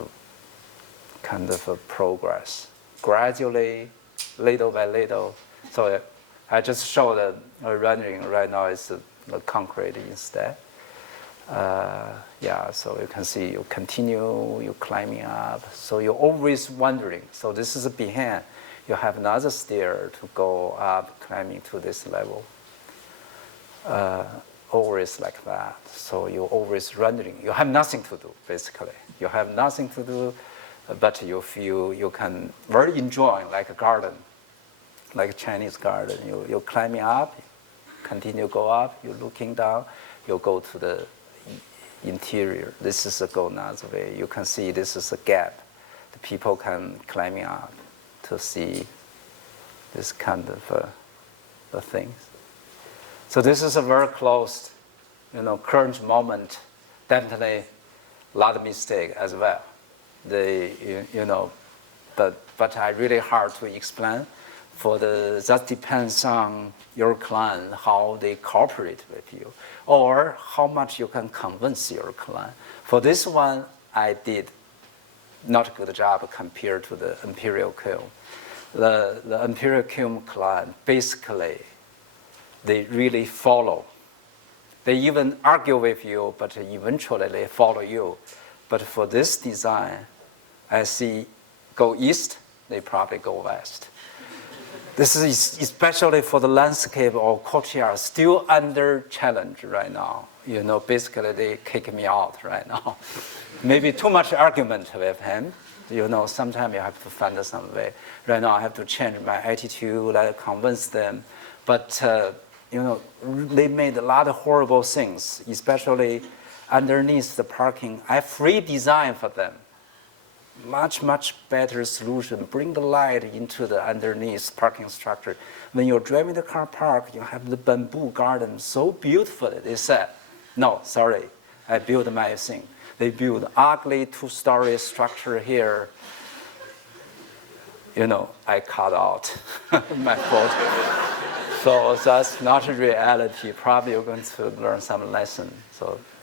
kind of a progress. Gradually, little by little. So I just showed a rendering. Right now it's the concrete instead. So you can see you continue, you climbing up. So you're always wondering. So this is behind. You have another stair to go up, climbing to this level. Always like that. So you're always wondering. You have nothing to do, basically. You have nothing to do, but you feel you can very enjoy like a garden, like a Chinese garden. You're climbing up, continue go up, you're looking down, you go to the interior. This is a go another way. You can see this is a gap. The people can climbing up to see this kind of things. So this is a very close, current moment. Definitely a lot of mistake as well. But I really hard to explain. That depends on your client, how they cooperate with you, or how much you can convince your client. For this one, I did not a good job compared to the Imperial Kiln. The Imperial Kiln client, basically, they really follow. They even argue with you, but eventually they follow you. But for this design, I see go east, they probably go west. This is especially for the landscape or courtyard, still under challenge right now. Basically they kick me out right now. Maybe too much argument with him. Sometimes you have to find some way. Right now I have to change my attitude, convince them. But, they made a lot of horrible things, especially underneath the parking. I free design for them. Much, much better solution. Bring the light into the underneath parking structure. When you're driving the car park, you have the bamboo garden so beautifully. They said, no, sorry, I built my thing. They built ugly 2-story structure here. I cut out my fault. So that's not a reality. Probably you're going to learn some lesson.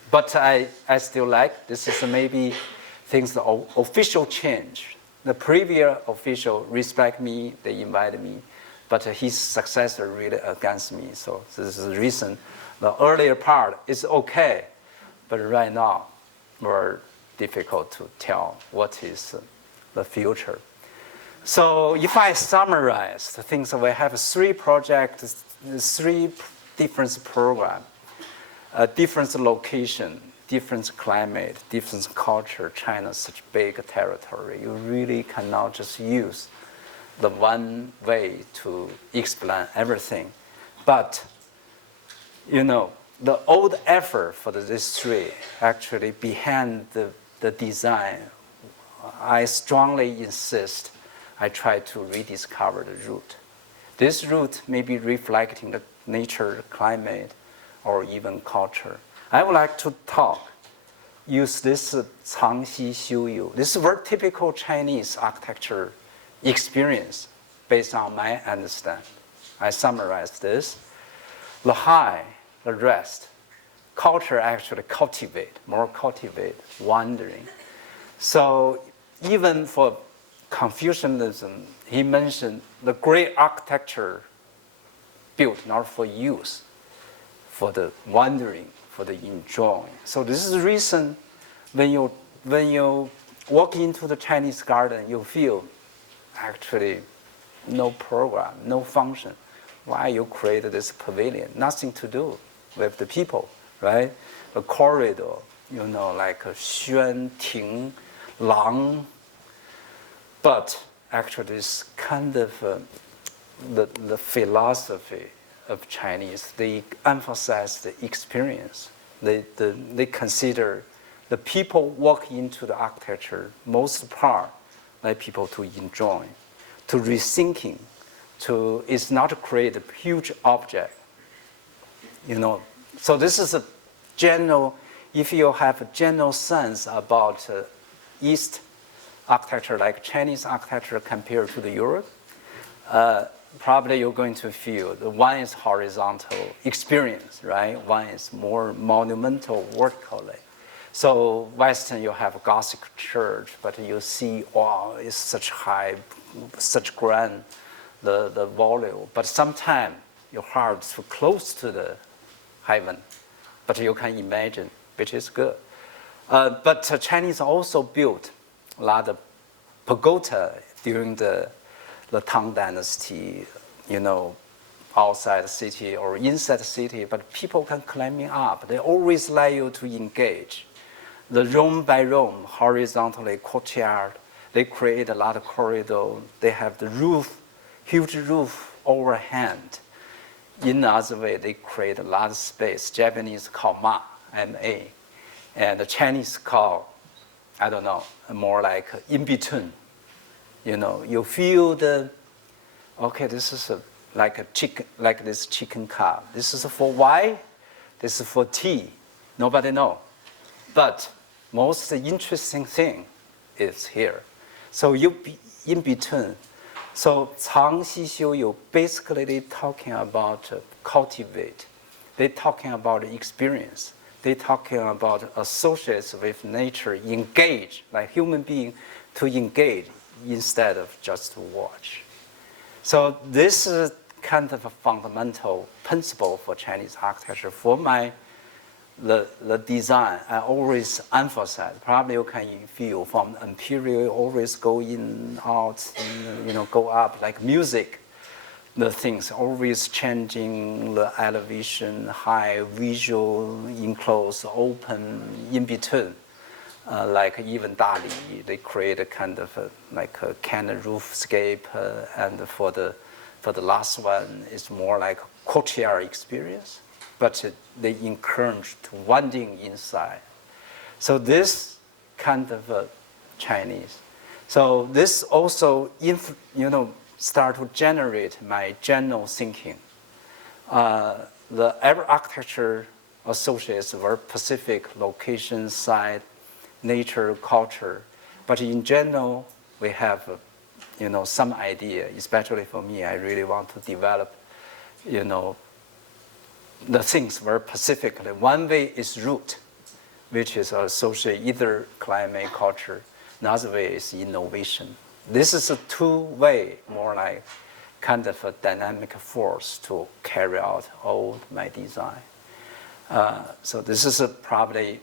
But I still like, this is maybe things the official change. The previous official respect me, they invite me, but his successor really against me. So this is the reason the earlier part is okay, but right now more difficult to tell what is the future. So if I summarize the things, we have 3 projects, 3 different programs, different location, different climate, different culture. China is such a big territory. You really cannot just use the one way to explain everything. But, the old effort for these 3, actually behind the design, I strongly insist I try to rediscover the root. This root may be reflecting the nature, climate, or even culture. I would like to use this 藏西修有. This is very typical Chinese architecture experience based on my understanding. I summarize this. The high, the rest, culture actually more cultivate, wandering. So even for Confucianism, he mentioned the great architecture built not for use, for the wandering, for the enjoying. So this is the reason when you walk into the Chinese garden, you feel actually no program, no function. Why you created this pavilion? Nothing to do with the people, right? A corridor, like a xuan, ting, lang. But actually, it's kind of the philosophy of Chinese. They emphasize the experience. They consider the people walk into the architecture, most part, like people to enjoy, to rethinking, it's not to create a huge object. So this is a general, if you have a general sense about East architecture, like Chinese architecture compared to the Europe, probably you're going to feel the one is horizontal experience, right? One is more monumental vertically. So Western, you have Gothic church, but you see, wow, it's such high, such grand, the volume. But sometimes your heart's too close to the heaven, but you can imagine, which is good. But Chinese also built a lot of pagoda during the Tang Dynasty, outside the city or inside the city, but people can climbing up. They always like you to engage. The room by room, horizontally courtyard, they create a lot of corridor. They have the roof, huge roof overhand. In other way, they create a lot of space. Japanese call ma, M-A. And the Chinese call, I don't know, more like in between. You feel this is like a chicken, like this chicken cup. This is for Y, this is for T. Nobody know. But most interesting thing is here. So you be in between. So 藏西修有 basically they talking about cultivate. They talking about experience. They talking about associates with nature, engage, like human being to engage instead of just to watch. So this is kind of a fundamental principle for Chinese architecture. For my the design, I always emphasize, probably you can feel from imperial, you always go in, out, go up, like music. The things always changing, the elevation, high, visual, enclosed, open, in between. Like even Dali, they create a kind of like a kind of roofscape, and for the last one, it's more like a courtyard experience, but they encourage to wandering inside. So this kind of Chinese. So this also, start to generate my general thinking. Every architecture associates very specific location, site, nature, culture. But in general, we have, some idea, especially for me, I really want to develop, the things very specifically. One way is root, which is associated either climate, culture. Another way is innovation. This is a two-way, more like kind of a dynamic force to carry out all my design. So this is probably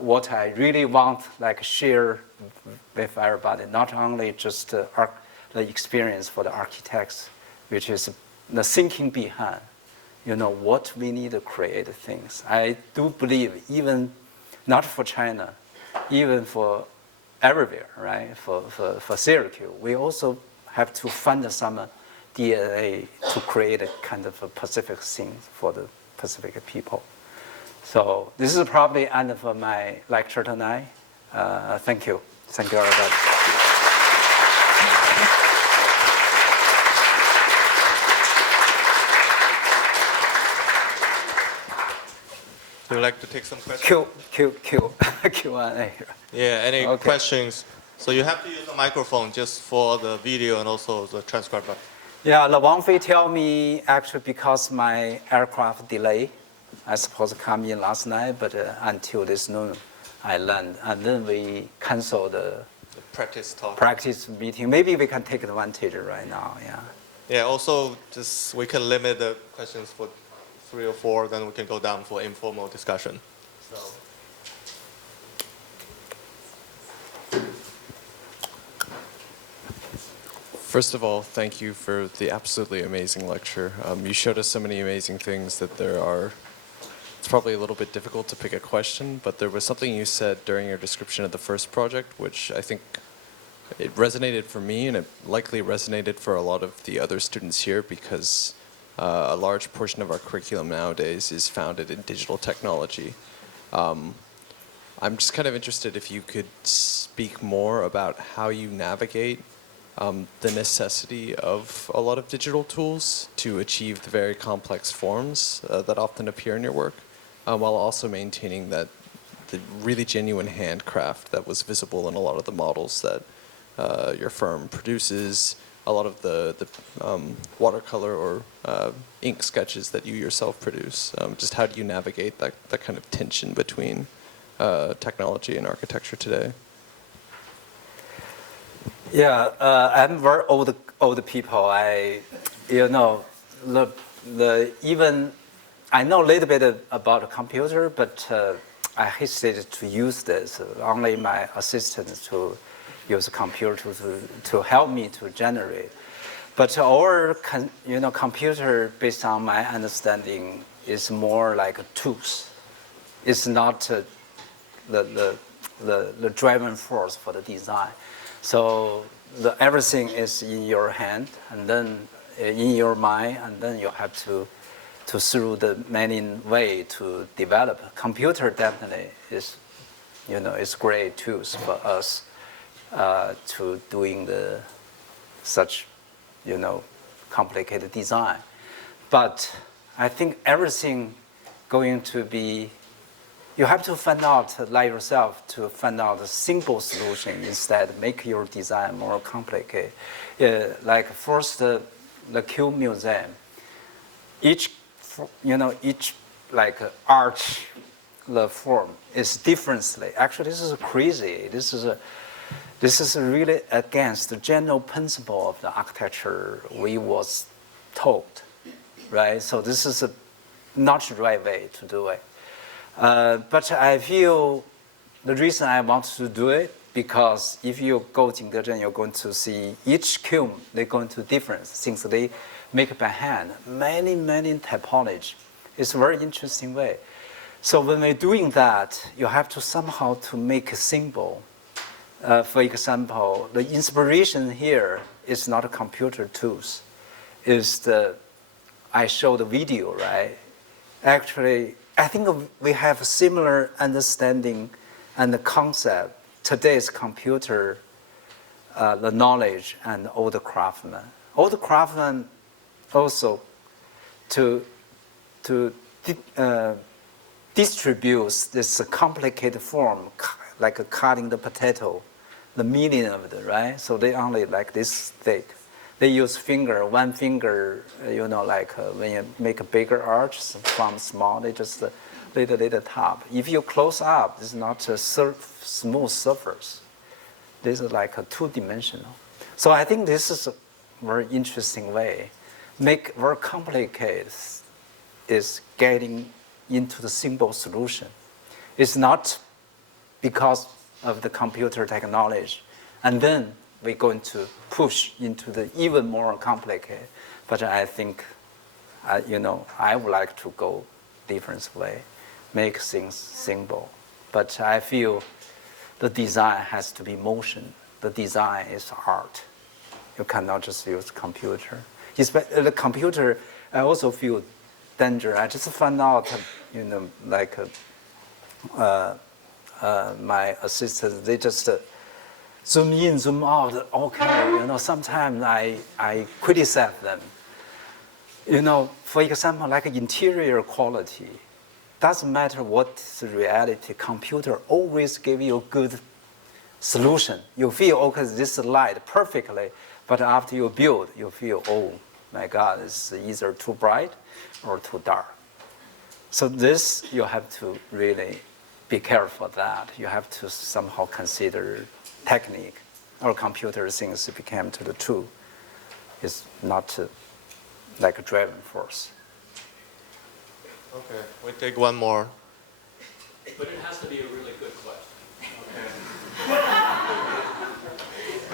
what I really want, like share with everybody. Not only just the experience for the architects, which is the thinking behind, what we need to create things. I do believe even not for China, even for everywhere, right? For Syracuse, we also have to find some DNA to create a kind of a Pacific thing for the Pacific people. So this is probably end of my lecture tonight. Thank you. Thank you, everybody. Would you like to take some questions? Q&A. Yeah, any questions? So you have to use a microphone just for the video and also the transcriber. Yeah, the Wang Fei tell me actually because my aircraft delay, I supposed to come in last night, but until this noon I land, and then we cancel the practice talk. Practice meeting. Maybe we can take advantage right now. Yeah. Yeah. Also, just we can limit the questions for 3 or 4, then we can go down for informal discussion. So. First of all, thank you for the absolutely amazing lecture. You showed us so many amazing things that it's probably a little bit difficult to pick a question, but there was something you said during your description of the first project, which I think it resonated for me, and it likely resonated for a lot of the other students here, because a large portion of our curriculum nowadays is founded in digital technology. I'm just kind of interested if you could speak more about how you navigate the necessity of a lot of digital tools to achieve the very complex forms that often appear in your work, while also maintaining the really genuine handcraft that was visible in a lot of the models that your firm produces, a lot of the watercolor or ink sketches that you yourself produce. Just how do you navigate that kind of tension between technology and architecture today? Yeah, I'm very old people. Even I know a little bit about a computer, but I hesitated to use this. Only my assistant to use a computer to help me to generate. But our computer, based on my understanding, is more like tools. It's not the driving force for the design. So everything is in your hand, and then in your mind, and then you have to through the many way to develop. Computer definitely is, it's great tools for us to doing such, complicated design. But I think everything going to be. You have to find out, like yourself, to find out a simple solution instead, make your design more complicated. Like first, the Cube Museum, each like arch, the form is differently. Actually, this is crazy. This is really against the general principle of the architecture we was taught, right? So this is not the right way to do it. But I feel the reason I want to do it, because if you go to Jingdezhen, you're going to see each kiln, they're going to different things they make by hand. Many typology. It's a very interesting way. So when we're doing that, you have to somehow to make a symbol. For example, the inspiration here is not a computer tools. Is I showed the video, right? Actually, I think we have a similar understanding and the concept. Today's computer, the knowledge and old craftsmen. Old craftsmen also to distributes this complicated form, like cutting the potato, the meaning of it, right? So they only like this thick. They use one finger, like when you make a bigger arch from small, they just little top. If you close up, it's not a smooth surface. This is like a two-dimensional. So I think this is a very interesting way. Make very complicated is getting into the simple solution. It's not because of the computer technology. And then we're going to push into the even more complicated. But I think, I would like to go different way, make things simple. But I feel the design has to be motion. The design is art. You cannot just use computer. The computer, I also feel danger. I just found out, like my assistants, they just zoom in, zoom out. Okay, sometimes I criticize them. For example, like interior quality, doesn't matter what's the reality. Computer always give you a good solution. You feel, okay, this light perfectly, but after you build, you feel, oh my God, it's either too bright or too dark. So this, you have to really be careful of that. You have to somehow consider technique or computer things became to the true. It's not like a driving force. Okay, we take one more. But it has to be a really good question.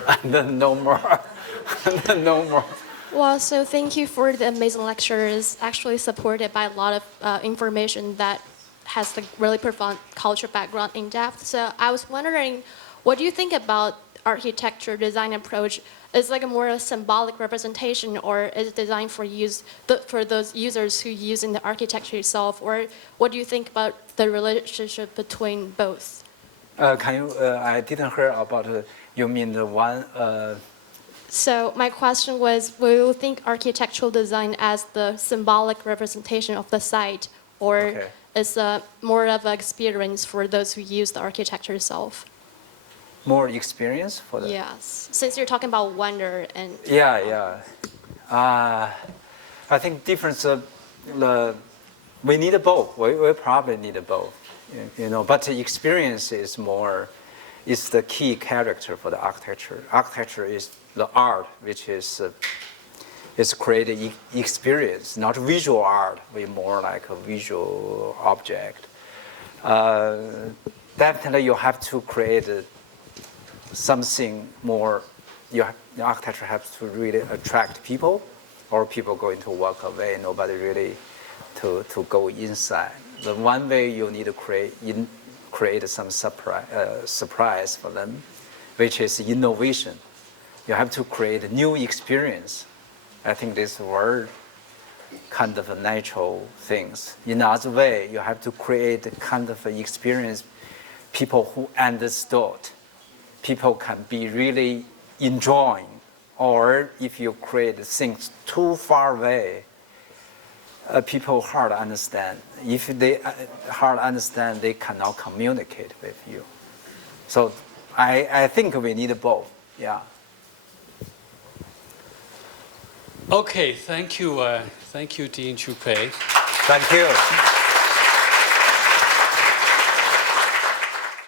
And then no more. And then no more. Well, so thank you for the amazing lecture. It's actually supported by a lot of information that has the really profound cultural background in depth. So I was wondering, what do you think about architecture design approach? Is like a more symbolic representation, or is it designed for for those users who use in the architecture itself? Or what do you think about the relationship between both? Can you? I didn't hear about. You mean the one? So my question was, will you think architectural design as the symbolic representation of the site, or is more of an experience for those who use the architecture itself? More experience for the. Yes, since you're talking about wonder and. Yeah. I think difference. We need both. We probably need both. But the experience is more. Is the key character for the architecture. Architecture is the art, which is created experience, not visual art, but more like a visual object. Definitely, you have to create something more. The architecture has to really attract people, or people going to walk away. Nobody really to go inside. The one way you need to create some surprise for them, which is innovation. You have to create a new experience. I think this word kind of a natural things. In other way, you have to create a kind of an experience people who understood. People can be really enjoying. Or if you create things too far away, people hard to understand. If they hard to understand, they cannot communicate with you. So I think we need both. Yeah. Okay, thank you, Dean Zhu Pei. Thank you.